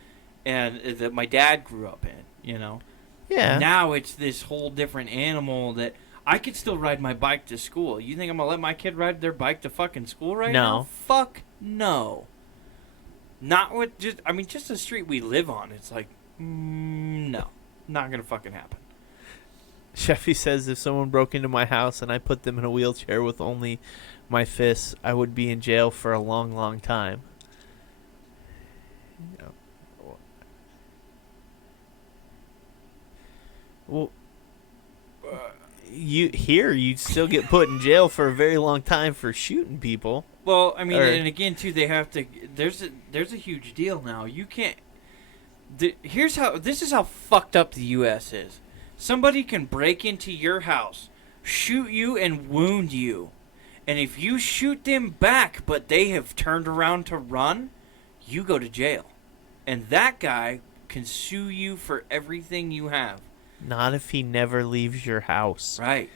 And that my dad grew up in, you know? Yeah. Now it's this whole different animal that I could still ride my bike to school. You think I'm going to let my kid ride their bike to fucking school right now? No. Fuck no. Not with just the street we live on. It's like, no. Not going to fucking happen. Sheffy says if someone broke into my house and I put them in a wheelchair with only my fists, I would be in jail for a long, long time. Well, you'd still get put in jail for a very long time for shooting people. Well, I mean, Or- and again, too, they have to. There's a huge deal now. You can't. This is how fucked up the U.S. is. Somebody can break into your house, shoot you, and wound you, and if you shoot them back, but they have turned around to run, you go to jail, and that guy can sue you for everything you have. Not if he never leaves your house. Right.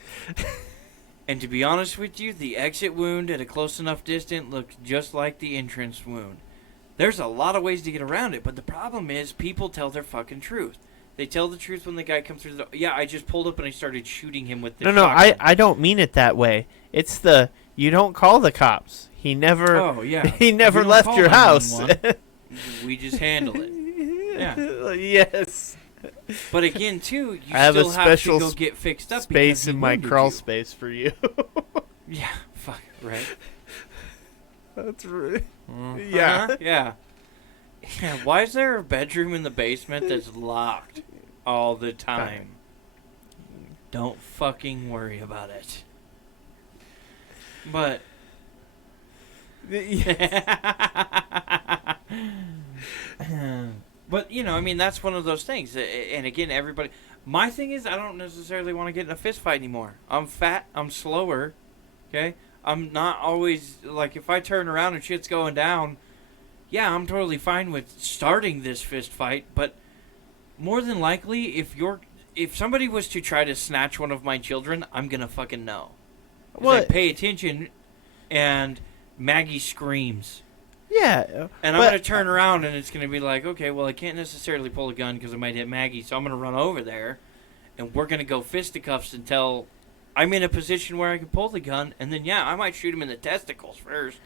And to be honest with you, the exit wound at a close enough distance looks just like the entrance wound. There's a lot of ways to get around it, but the problem is people tell their fucking truth. They tell the truth when the guy comes through the... Yeah, I just pulled up and I started shooting him with the No, shotgun. I don't mean it that way. It's you don't call the cops. He never... Oh, yeah. He never We don't left call your house. 911. We just handle it. Yeah. Yes. But again, too, you I have a still have to special go get fixed up. Space because he in my wounded crawl you. space for you. Yeah, fuck, right? That's right. Mhm. Yeah. Yeah. Yeah, why is there a bedroom in the basement that's locked all the time? Don't fucking worry about it. But... But, you know, I mean, that's one of those things. And again, everybody... My thing is, I don't necessarily want to get in a fist fight anymore. I'm fat. I'm slower. Okay? I'm not always... Like, if I turn around and shit's going down... Yeah, I'm totally fine with starting this fist fight. But more than likely, if somebody was to try to snatch one of my children, I'm going to fucking know. 'Cause I pay attention, and Maggie screams. Yeah. And I'm going to turn around, and it's going to be like, okay, well, I can't necessarily pull a gun because I might hit Maggie, so I'm going to run over there, and we're going to go fisticuffs until I'm in a position where I can pull the gun, and then, yeah, I might shoot him in the testicles first.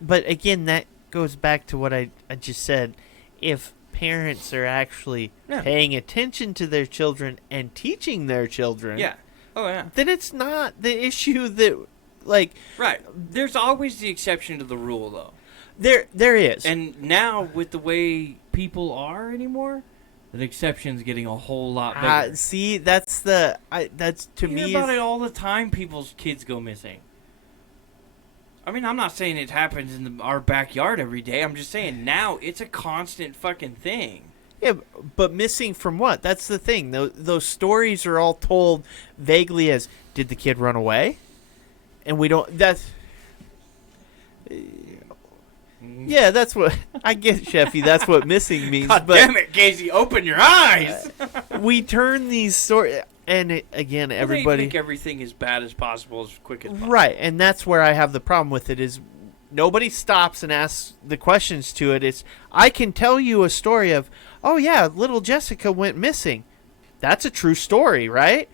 But again, that goes back to what I just said. If parents are actually paying attention to their children and teaching their children... Yeah. Oh, yeah. Then it's not the issue that, like... Right. There's always the exception to the rule, though. There is. And now, with the way people are anymore, the exception's getting a whole lot bigger. See, that's to you me... hear about it all the time, people's kids go missing. I mean, I'm not saying it happens in our backyard every day. I'm just saying now it's a constant fucking thing. Yeah, but missing from what? That's the thing. Those stories are all told vaguely as, did the kid run away? And we don't... That's... Yeah, that's what... I get, Sheffy, that's what missing means. God damn it, Casey, open your eyes! We turn these stories... And again, everybody... They make everything as bad as possible, as quick as possible. Right, and that's where I have the problem with it is nobody stops and asks the questions to it. It's, I can tell you a story of, oh yeah, little Jessica went missing. That's a true story, right?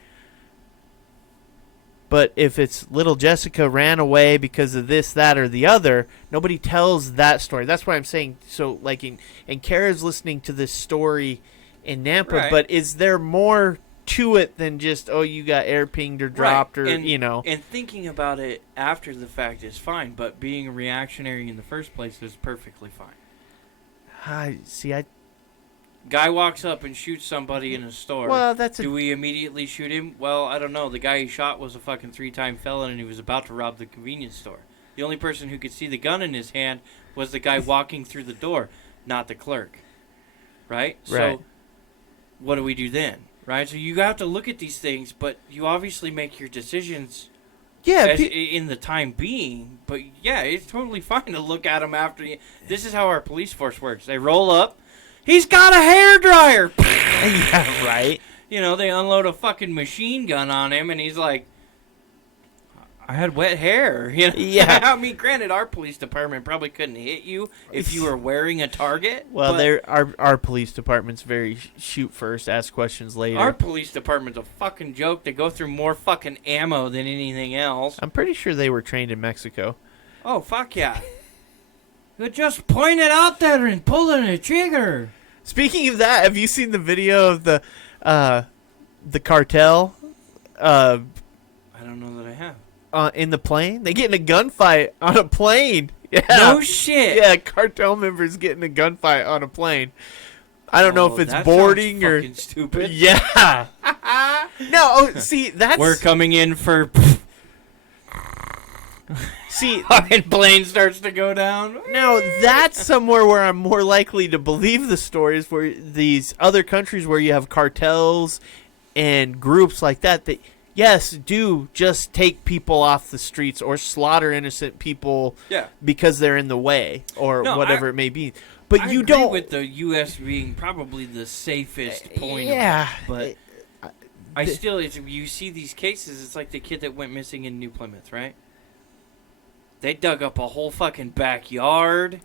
But if it's little Jessica ran away because of this, that, or the other, nobody tells that story. That's why I'm saying, so like, and Kara's listening to this story in Nampa, right. But is there more to it than just, oh, you got air pinged or dropped, right. or, and, you know. And thinking about it after the fact is fine, but being reactionary in the first place is perfectly fine. Guy walks up and shoots somebody in a store. Well, do we immediately shoot him? Well, I don't know. The guy he shot was a fucking 3-time felon, and he was about to rob the convenience store. The only person who could see the gun in his hand was the guy walking through the door, not the clerk. Right? So, what do we do then? Right? So you have to look at these things, but you obviously make your decisions in the time being. But, yeah, it's totally fine to look at them after you. This is how our police force works. They roll up. He's got a hairdryer! Yeah, right. You know, they unload a fucking machine gun on him, and he's like, I had wet hair. You know? Yeah. I mean, granted, our police department probably couldn't hit you if you were wearing a target. Well, our police department's very shoot first, ask questions later. Our police department's a fucking joke. They go through more fucking ammo than anything else. I'm pretty sure they were trained in Mexico. Oh, fuck yeah. They just point it out there and pulling the trigger. Speaking of that, have you seen the video of the cartel? I don't know that I have. In the plane? They get in a gunfight on a plane. Yeah. No shit. Yeah, cartel members get in a gunfight on a plane. I don't know if it's boarding or... fucking stupid. Yeah. No, see, that's... We're coming in for... See, fucking plane starts to go down. Now, that's somewhere where I'm more likely to believe the stories, where these other countries where you have cartels and groups like that, yes, do just take people off the streets or slaughter innocent people because they're in the way or whatever it may be. But I you agree don't... with the U.S. being probably the safest point. Yeah. But I still, you see these cases, it's like the kid that went missing in New Plymouth, right? They dug up a whole fucking backyard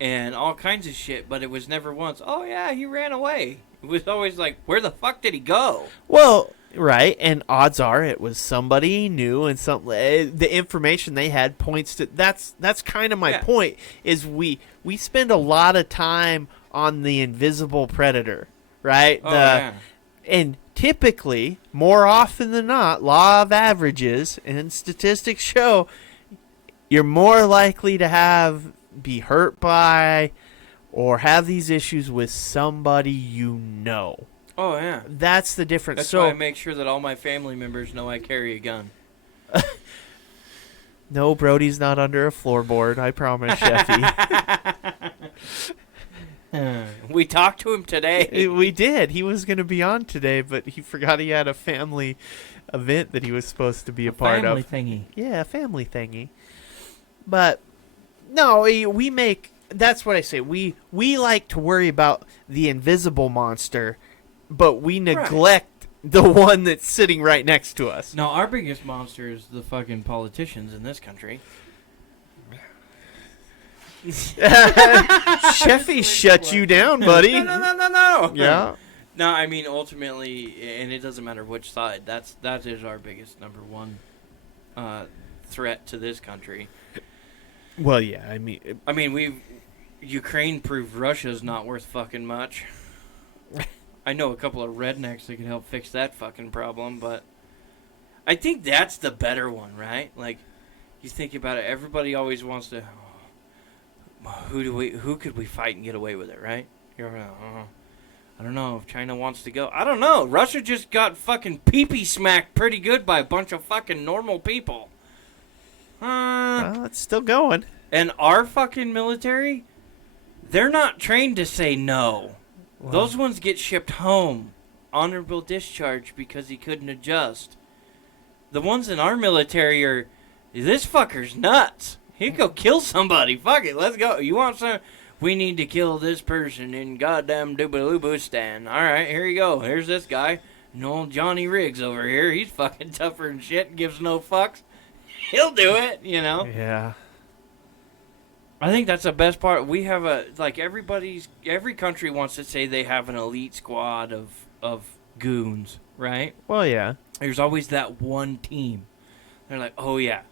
and all kinds of shit, but it was never once, oh yeah, he ran away. It was always like, where the fuck did he go? Well, right, and odds are it was somebody he knew, and the information they had points to... That's kind of my point, is we spend a lot of time on the invisible predator, right? Oh, yeah. And typically, more often than not, law of averages and statistics show you're more likely to be hurt by or have these issues with somebody you know. Oh, yeah. That's the difference. That's so why I make sure that all my family members know I carry a gun. No, Brody's not under a floorboard, I promise, Sheffy. We talked to him today. We did. He was going to be on today, but he forgot he had a family event that he was supposed to be a part family of. Thingy. Yeah, a family thingy. But no, we make. That's what I say. We like to worry about the invisible monster, but we neglect the one that's sitting right next to us. No, our biggest monster is the fucking politicians in this country. Sheffy shut you down, buddy. No. Yeah. No, I mean, ultimately, and it doesn't matter which side, that is our biggest number one threat to this country. Well, yeah, I mean, Ukraine proved Russia's not worth fucking much. I know a couple of rednecks that could help fix that fucking problem, but I think that's the better one, right? Like, you think about it, everybody always wants to, who could we fight and get away with it, right? You're I don't know if China wants to go. I don't know. Russia just got fucking pee-pee smacked pretty good by a bunch of fucking normal people. well, it's still going. And our fucking military, they're not trained to say no. Wow. Those ones get shipped home. Honorable discharge because he couldn't adjust. The ones in our military are, this fucker's nuts. He could go kill somebody. Fuck it, let's go. You want some? We need to kill this person in goddamn Doobalooboostan. All right, here you go. Here's this guy. And old Johnny Riggs over here. He's fucking tougher than shit and gives no fucks. He'll do it, you know? Yeah. I think that's the best part. We have every country wants to say they have an elite squad of goons, right? Well, yeah. There's always that one team. They're like, oh yeah,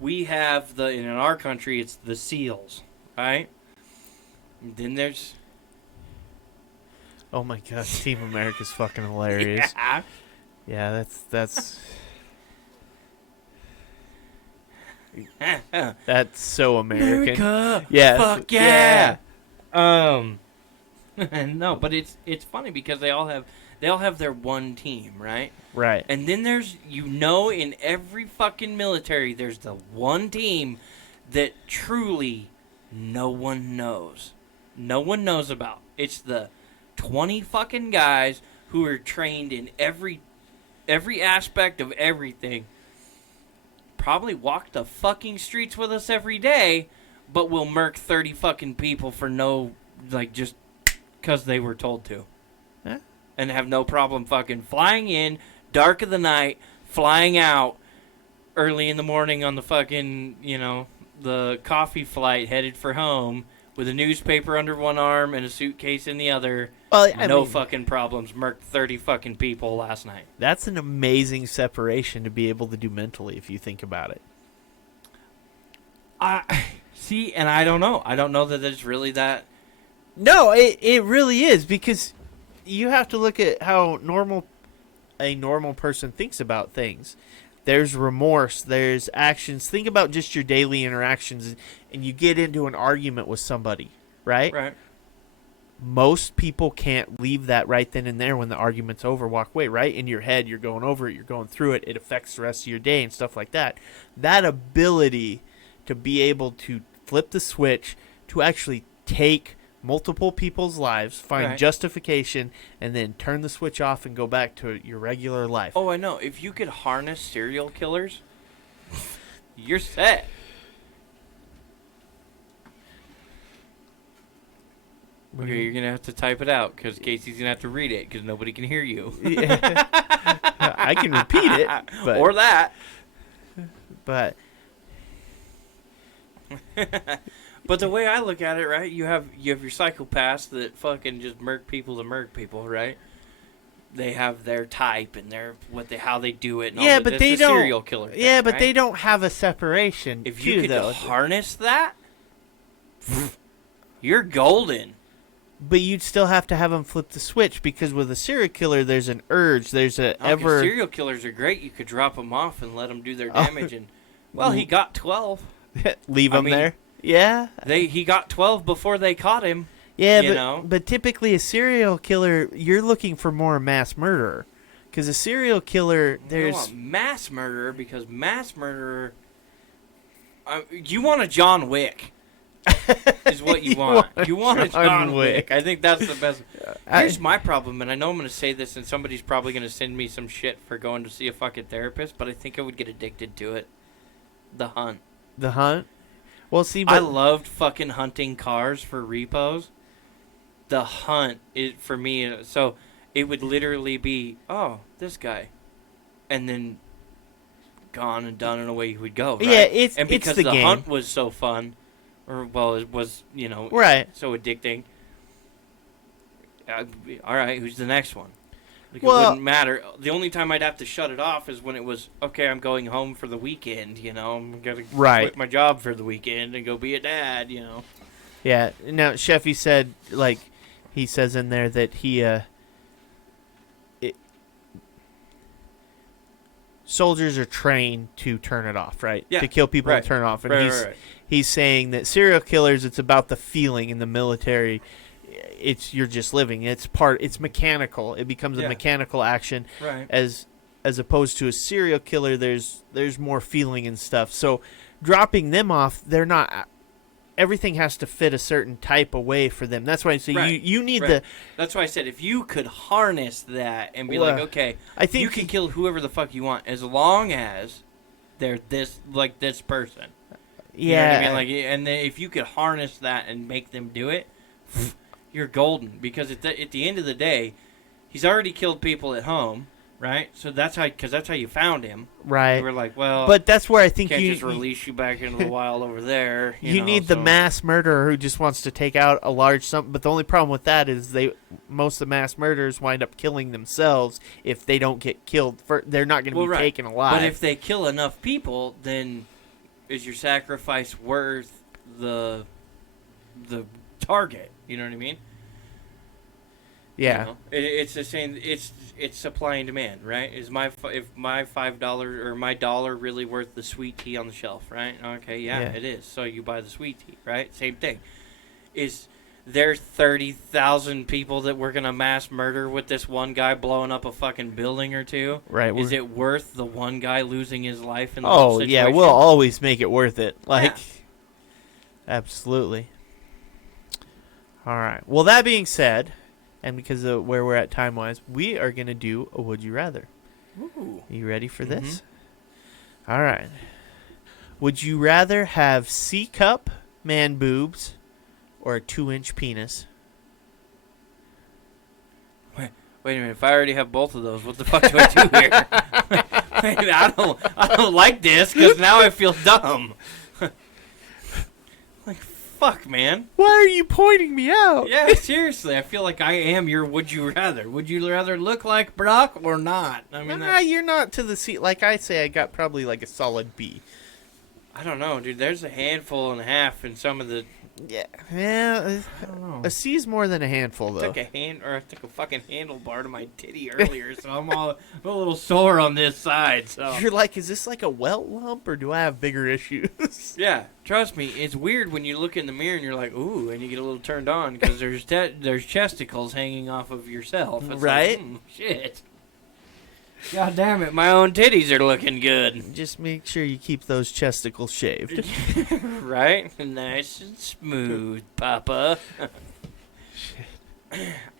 we have in our country, it's the SEALs, right? And then there's... Oh my gosh, Team America's fucking hilarious. Yeah. Yeah, that's... That's so American. America, Yeah. fuck yeah. No, but it's funny because they all have their one team, right? Right. And then there's in every fucking military there's the one team that truly no one knows. No one knows about. It's the 20 fucking guys who are trained in every aspect of everything. Probably walk the fucking streets with us every day, but will murk 30 fucking people for just because they were told to. Yeah. And have no problem fucking flying in, dark of the night, flying out early in the morning on the fucking, the coffee flight headed for home with a newspaper under one arm and a suitcase in the other. Well, no fucking problems. Murked 30 fucking people last night. That's an amazing separation to be able to do mentally if you think about it. See, and I don't know. I don't know that it's really that. No, it really is, because you have to look at how a normal person thinks about things. There's remorse, there's actions. Think about just your daily interactions, and you get into an argument with somebody, right? Right. Most people can't leave that right then and there when the argument's over, walk away, right? In your head, you're going over it, you're going through it, it affects the rest of your day and stuff like that. That ability to be able to flip the switch, to actually take multiple people's lives, find justification, and then turn the switch off and go back to your regular life. Oh, I know. If you could harness serial killers, you're set. Okay, you're going to have to type it out because Casey's going to have to read it because nobody can hear you. Yeah. I can repeat it. But, or that. But But the way I look at it, right, you have your psychopaths that fucking just murk people, right? They have their type and how they do it. And yeah, all but that's they the don't. Serial killer thing, yeah, but right? they don't have a separation. If you could harness that, you're golden. But you'd still have to have them flip the switch, because with a serial killer, there's an urge. There's a ever. Serial killers are great. You could drop them off and let them do their damage. And well, he got 12. Leave them there. Yeah. He got 12 before they caught him. Yeah, but typically a serial killer, you're looking for more mass murderer. Because a serial killer, there's... mass murderer, because mass murderer... you want a John Wick, is what you want. You want a John Wick. I think that's the best. Here's my problem, and I know I'm going to say this, and somebody's probably going to send me some shit for going to see a fucking therapist, but I think I would get addicted to it. The Hunt. The Hunt? Well, see, but... I loved fucking hunting cars for repos. The Hunt, for me, so it would literally be, oh, this guy. And then gone and done and away he would go, right? Yeah, it's because the game. Hunt was so fun, or, well, it was, right. so addicting. All right, who's the next one? Like, well, it wouldn't matter. The only time I'd have to shut it off is when it was, okay, I'm going home for the weekend, I'm going to quit my job for the weekend and go be a dad, Yeah. Now, Sheffy said, he says in there that soldiers are trained to turn it off, right? Yeah. To kill people and turn it off. And he's saying that serial killers, it's about the feeling. In the military, you're just living. It's mechanical. It becomes a mechanical action. Right. As opposed to a serial killer, there's more feeling and stuff. So dropping them off, they're not. Everything has to fit a certain type of way for them. That's why I say you need the... That's why I said if you could harness that and be like, okay, I think you can kill whoever the fuck you want as long as they're this person. You know what I mean? And then if you could harness that and make them do it, you're golden. Because at the end of the day, he's already killed people at home. Right, so that's how you found him. Right, we're like, well, but that's where I think can't just release you back into the wild over there. You need the mass murderer who just wants to take out a large something. But the only problem with that is most of the mass murderers wind up killing themselves if they don't get killed. They're not going to be taken alive. But if they kill enough people, then is your sacrifice worth the target? You know what I mean? Yeah, it's the same. It's supply and demand, right? If my $5 or my dollar really worth the sweet tea on the shelf, right? Okay, yeah, it is. So you buy the sweet tea, right? Same thing. Is there 30,000 people that we're gonna mass murder with this one guy blowing up a fucking building or two? Right. Is it worth the one guy losing his life in the whole situation? Yeah, we'll always make it worth it. Absolutely. All right. Well, that being said. And because of where we're at time-wise, we are going to do a Would You Rather. Ooh. Are you ready for this? All right. Would you rather have C-cup man boobs or a 2-inch penis? Wait a minute. If I already have both of those, what the fuck do I do here? I don't like this because now I feel dumb. Fuck, man. Why are you pointing me out? Yeah, seriously. I feel like I am your would you rather. Would you rather look like Brock or not? I mean, you're not to the C. Like I say, I got probably like a solid B. I don't know, dude. There's a handful and a half in some of the... Yeah, I don't know. A C's more than a handful, though. I took a fucking handlebar to my titty earlier, so I'm a little sore on this side. So you're like, is this like a welt lump, or do I have bigger issues? Yeah, trust me, it's weird when you look in the mirror and you're like, ooh, and you get a little turned on because there's chesticles hanging off of yourself. It's right? Like, shit. God damn it, my own titties are looking good. Just make sure you keep those chesticles shaved. Right? Nice and smooth, Papa.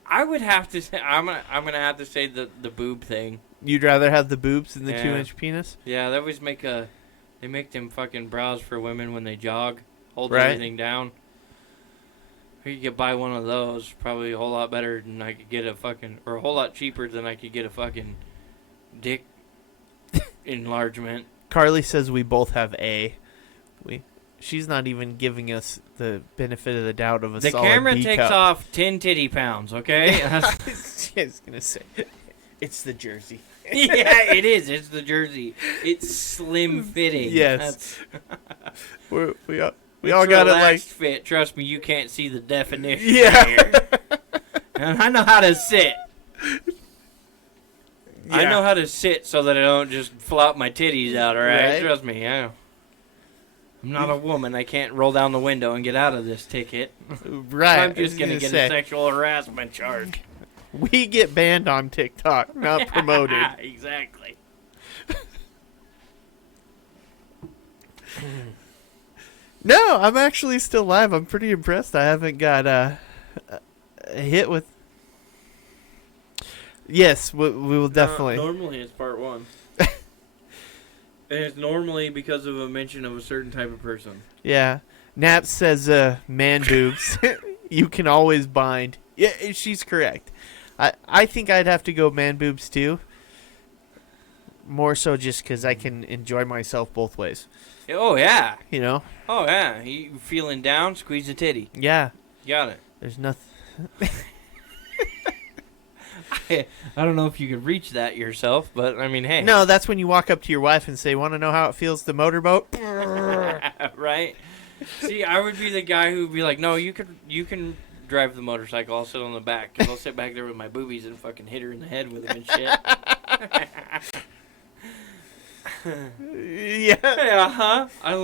I would have to say, I'm gonna have to say the boob thing. You'd rather have the boobs than the 2-inch penis? Yeah, they always make them fucking brows for women when they jog, hold everything down. You could buy one of those, probably a whole lot better than I could get or a whole lot cheaper than I could get a fucking dick enlargement. Carly says we both have A. She's not even giving us the benefit of the doubt of a solid B cup. The camera takes off 10 titty pounds, okay? I was going to say, it's the jersey. Yeah, it is. It's the jersey. It's slim fitting. Yes. We all got it like... fit. Trust me, you can't see the definition here. And I know how to sit. I Yeah. know how to sit so that I don't just flop my titties out, all right? Right. Trust me, yeah. I'm not a woman. I can't roll down the window and get out of this ticket. Right. I'm just going to get a sexual harassment charge. We get banned on TikTok, not promoted. Exactly. No, I'm actually still live. I'm pretty impressed. I haven't got a hit with. Yes, we will definitely. Normally it's part 1. And it's normally because of a mention of a certain type of person. Yeah. Nap says man boobs. You can always bind. Yeah, she's correct. I think I'd have to go man boobs too. More so just because I can enjoy myself both ways. Oh, yeah. You know? Oh, yeah. You feeling down? Squeeze a titty. Yeah. Got it. There's nothing. I don't know if you could reach that yourself, but I mean, hey. No, that's when you walk up to your wife and say, "Want to know how it feels to motorboat?" Right? See, I would be the guy who would be like, "No, you can drive the motorcycle. I'll sit on the back, and I'll sit back there with my boobies and fucking hit her in the head with them and shit." Yeah. Yeah, I'd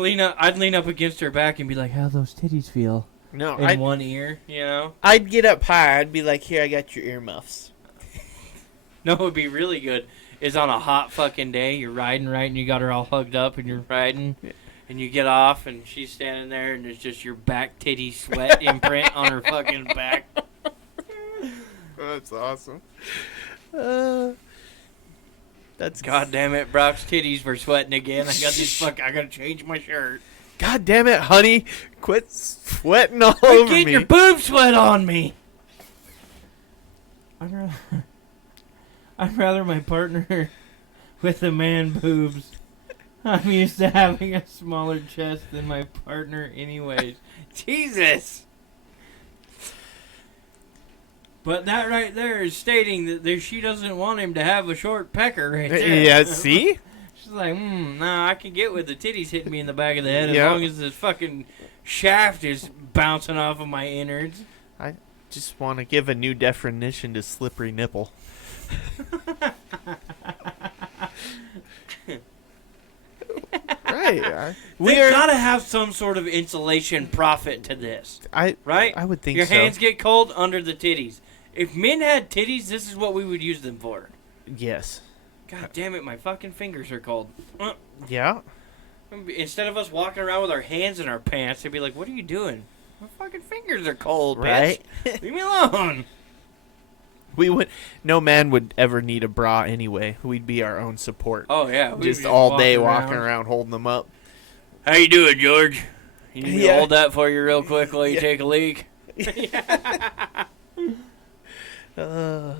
lean up against her back and be like, "How those titties feel?" No, In one ear, you know. I'd get up high. I'd be like, "Here, I got your earmuffs." No, it would be really good. Is on a hot fucking day, you're riding right, and you got her all hugged up, and you're riding, and you get off, and she's standing there, and it's just your back titty sweat imprint on her fucking back. That's awesome. That's God damn it, Brock's titties were sweating again. I gotta change my shirt. God damn it, honey! Quit sweating all Quit over getting me. your boob sweat on me. I'd rather my partner with the man boobs. I'm used to having a smaller chest than my partner anyways. Jesus! But that right there is stating that she doesn't want him to have a short pecker right there. Yeah, see? She's like, nah, I can get with the titties hitting me in the back of the head as Yeah. long as this fucking shaft is bouncing off of my innards. I just want to give a new definition to slippery nipple. Right. We gotta have some sort of insulation profit to this, right? I would think Your so. hands get cold under the titties. If men had titties, this is what we would use them for. Yes. God damn it, my fucking fingers are cold. Yeah. Instead of us walking around with our hands in our pants, they'd be like, "What are you doing? My fucking fingers are cold, Right? bitch. Leave me alone." No man would ever need a bra anyway. We'd be our own support. Oh yeah, we'd Just be all day walking around holding them up. How you doing, George? You need me to Yeah. hold that for you real quick while you Yeah. take a leak? No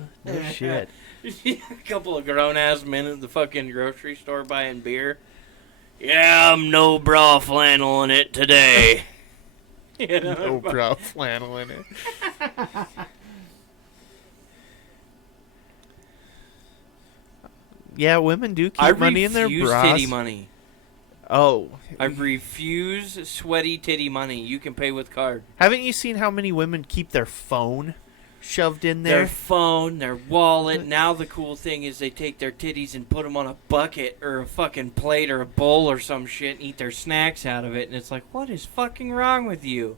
shit. A couple of grown-ass men at the fucking grocery store buying beer. Yeah, I'm no bra flannel in it today. You know? No bra flannel in it. Yeah, women do keep money in their refuse bras. titty money. Oh. I refuse sweaty titty money. You can pay with card. Haven't you seen how many women keep their phone shoved in there? Their phone, their wallet. Now the cool thing is they take their titties and put them on a bucket or a fucking plate or a bowl or some shit and eat their snacks out of it. And it's like, what is fucking wrong with you?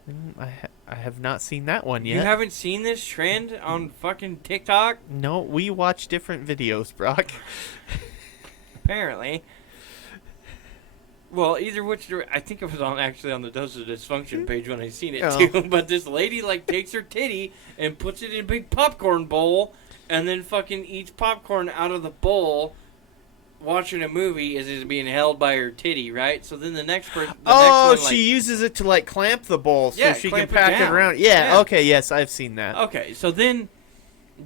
I have not seen that one yet. You haven't seen this trend on fucking TikTok? No, we watch different videos, Brock. Apparently. Well, either which I think it was actually on the Dose of Dysfunction page when I seen it too. But this lady takes her titty and puts it in a big popcorn bowl, and then fucking eats popcorn out of the bowl, watching a movie as it's being held by her titty, right? So then the next person, She uses it to clamp the bowl so Yeah, she can clamp it pack it down. around. Yeah. Okay, yes, I've seen that. Okay, so then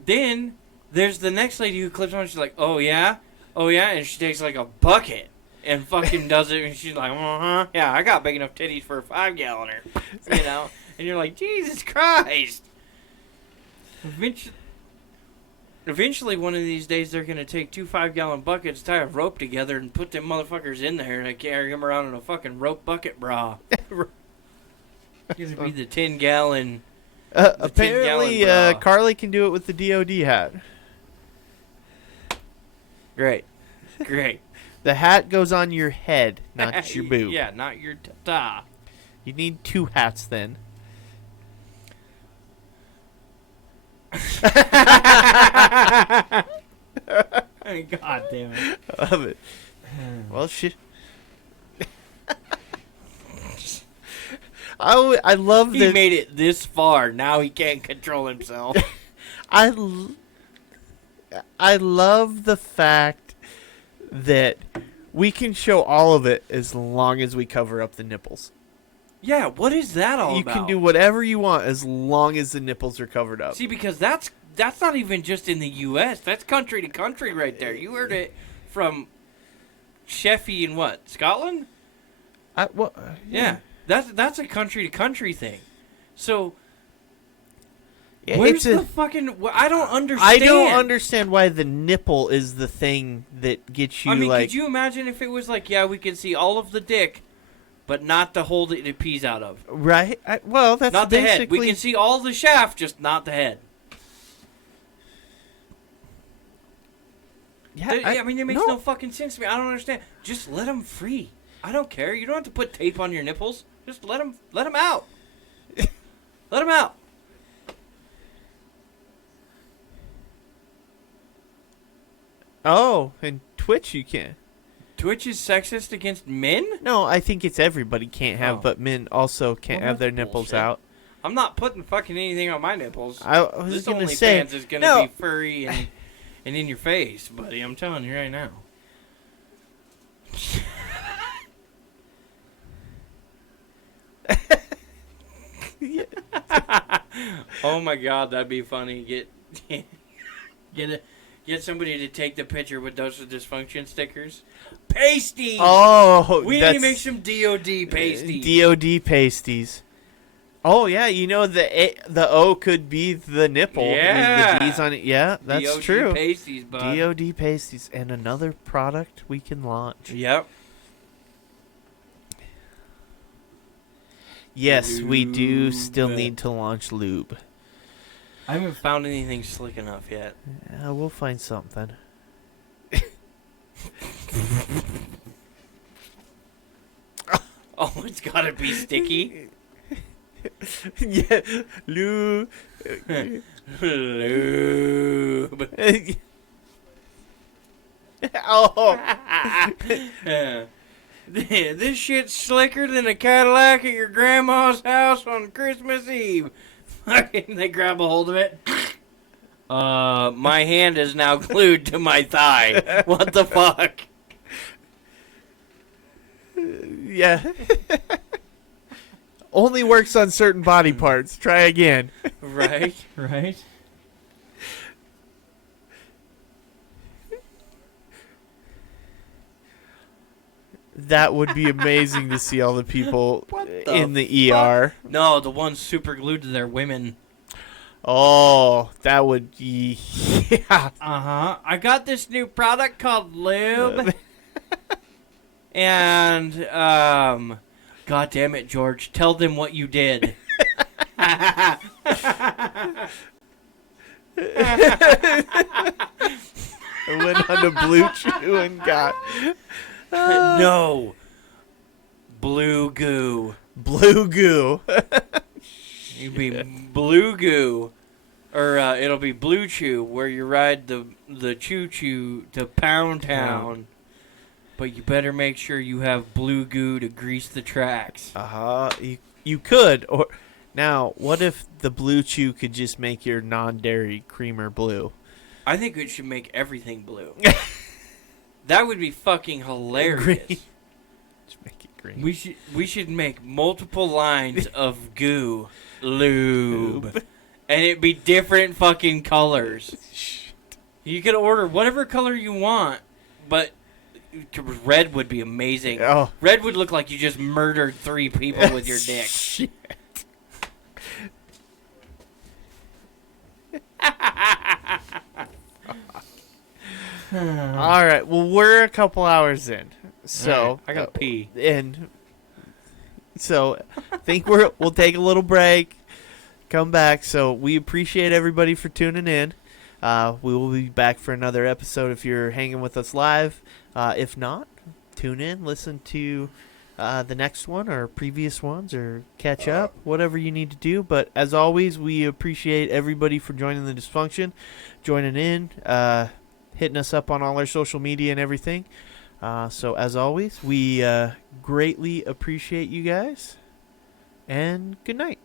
there's the next lady who clips on. She's like, oh yeah, and she takes a bucket and fucking does it, and she's like, yeah, I got big enough titties for a 5-galloner, you know. And you're like, Jesus Christ. Eventually, one of these days, they're gonna take 2 5-gallon buckets, tie a rope together, and put them motherfuckers in there, and carry them around in a fucking rope bucket bra. It's gonna be the 10-gallon Apparently, bra. Carly can do it with the DOD hat. Great. The hat goes on your head, not your boob. Yeah, not your ta. You need 2 hats then. God damn it. I love it. Well, shit. I love He that. made it this far. Now he can't control himself. I love the fact that we can show all of it as long as we cover up the nipples. Yeah, what is that all You about? can do whatever you want as long as the nipples are covered up. See, because that's not even just in the U.S. That's country to country right there. You heard it from Sheffy in what, Scotland? Yeah. That's a country to country thing. So Yeah, where's the fucking? I don't understand. I don't understand why the nipple is the thing that gets you. I mean, like, could you imagine if it was like, yeah, we can see all of the dick, but not the hole that it pees out of. right? Well, that's Not the head. basically. We can see all the shaft, just not the head. Yeah, I mean, it makes no fucking sense to me. I don't understand. Just let them free. I don't care. You don't have to put tape on your nipples. Just let them out. Let them out. Oh, and Twitch you can. Twitch is sexist against men? No, I think it's everybody can't have, Oh. but men also can't Well, have their that's nipples bullshit. out. I'm not putting fucking anything on my nipples. I was This gonna OnlyFans say is gonna no. be furry and in your face, buddy. I'm telling you right now. Oh my god, that'd be funny. Get somebody to take the picture with those dysfunction stickers. Pasties. Oh, we need that's to make some DOD pasties. DOD pasties. Oh yeah, you know the O could be the nipple. Yeah. The D's on it. Yeah, that's DOD true. pasties, bud. DOD pasties and another product we can launch. Yep. Yes, we do still Lube. need to launch lube. I haven't found anything slick enough yet. We'll find something. Oh, it's gotta be sticky. Yeah, lube. Lube. Oh, This shit's slicker than a Cadillac at your grandma's house on Christmas Eve. Fucking, they grab a hold of it. My hand is now glued to my thigh. What the fuck? yeah. Only works on certain body parts. Try again. Right. That would be amazing to see all the people the in the ER. No, the ones super glued to their women. Oh, that would be... Yeah. Uh-huh. I got this new product called Looooob. And, God damn it, George. Tell them what you did. I went on to Blue Chew and got... No. Blue goo. Blue goo. You'd be blue goo. Or it'll be Blue Chew, where you ride the choo-choo to Pound Town. But you better make sure you have blue goo to grease the tracks. You could. Or now, what if the Blue Chew could just make your non-dairy creamer blue? I think it should make everything blue. That would be fucking hilarious. Green. Just make it green. We should make multiple lines of goo lube. And it'd be different fucking colors. You could order whatever color you want, but red would be amazing. Oh. Red would look like you just murdered 3 people with your dick. Shit. All right. Well, we're a couple hours in, so I gotta pee. And so I think we'll take a little break. Come back. So we appreciate everybody for tuning in. We will be back for another episode if you're hanging with us live. If not, tune in, listen to the next one or previous ones, or catch up, whatever you need to do. But as always, we appreciate everybody for joining the Dysfunction, joining in, hitting us up on all our social media and everything. So as always, we greatly appreciate you guys, and good night.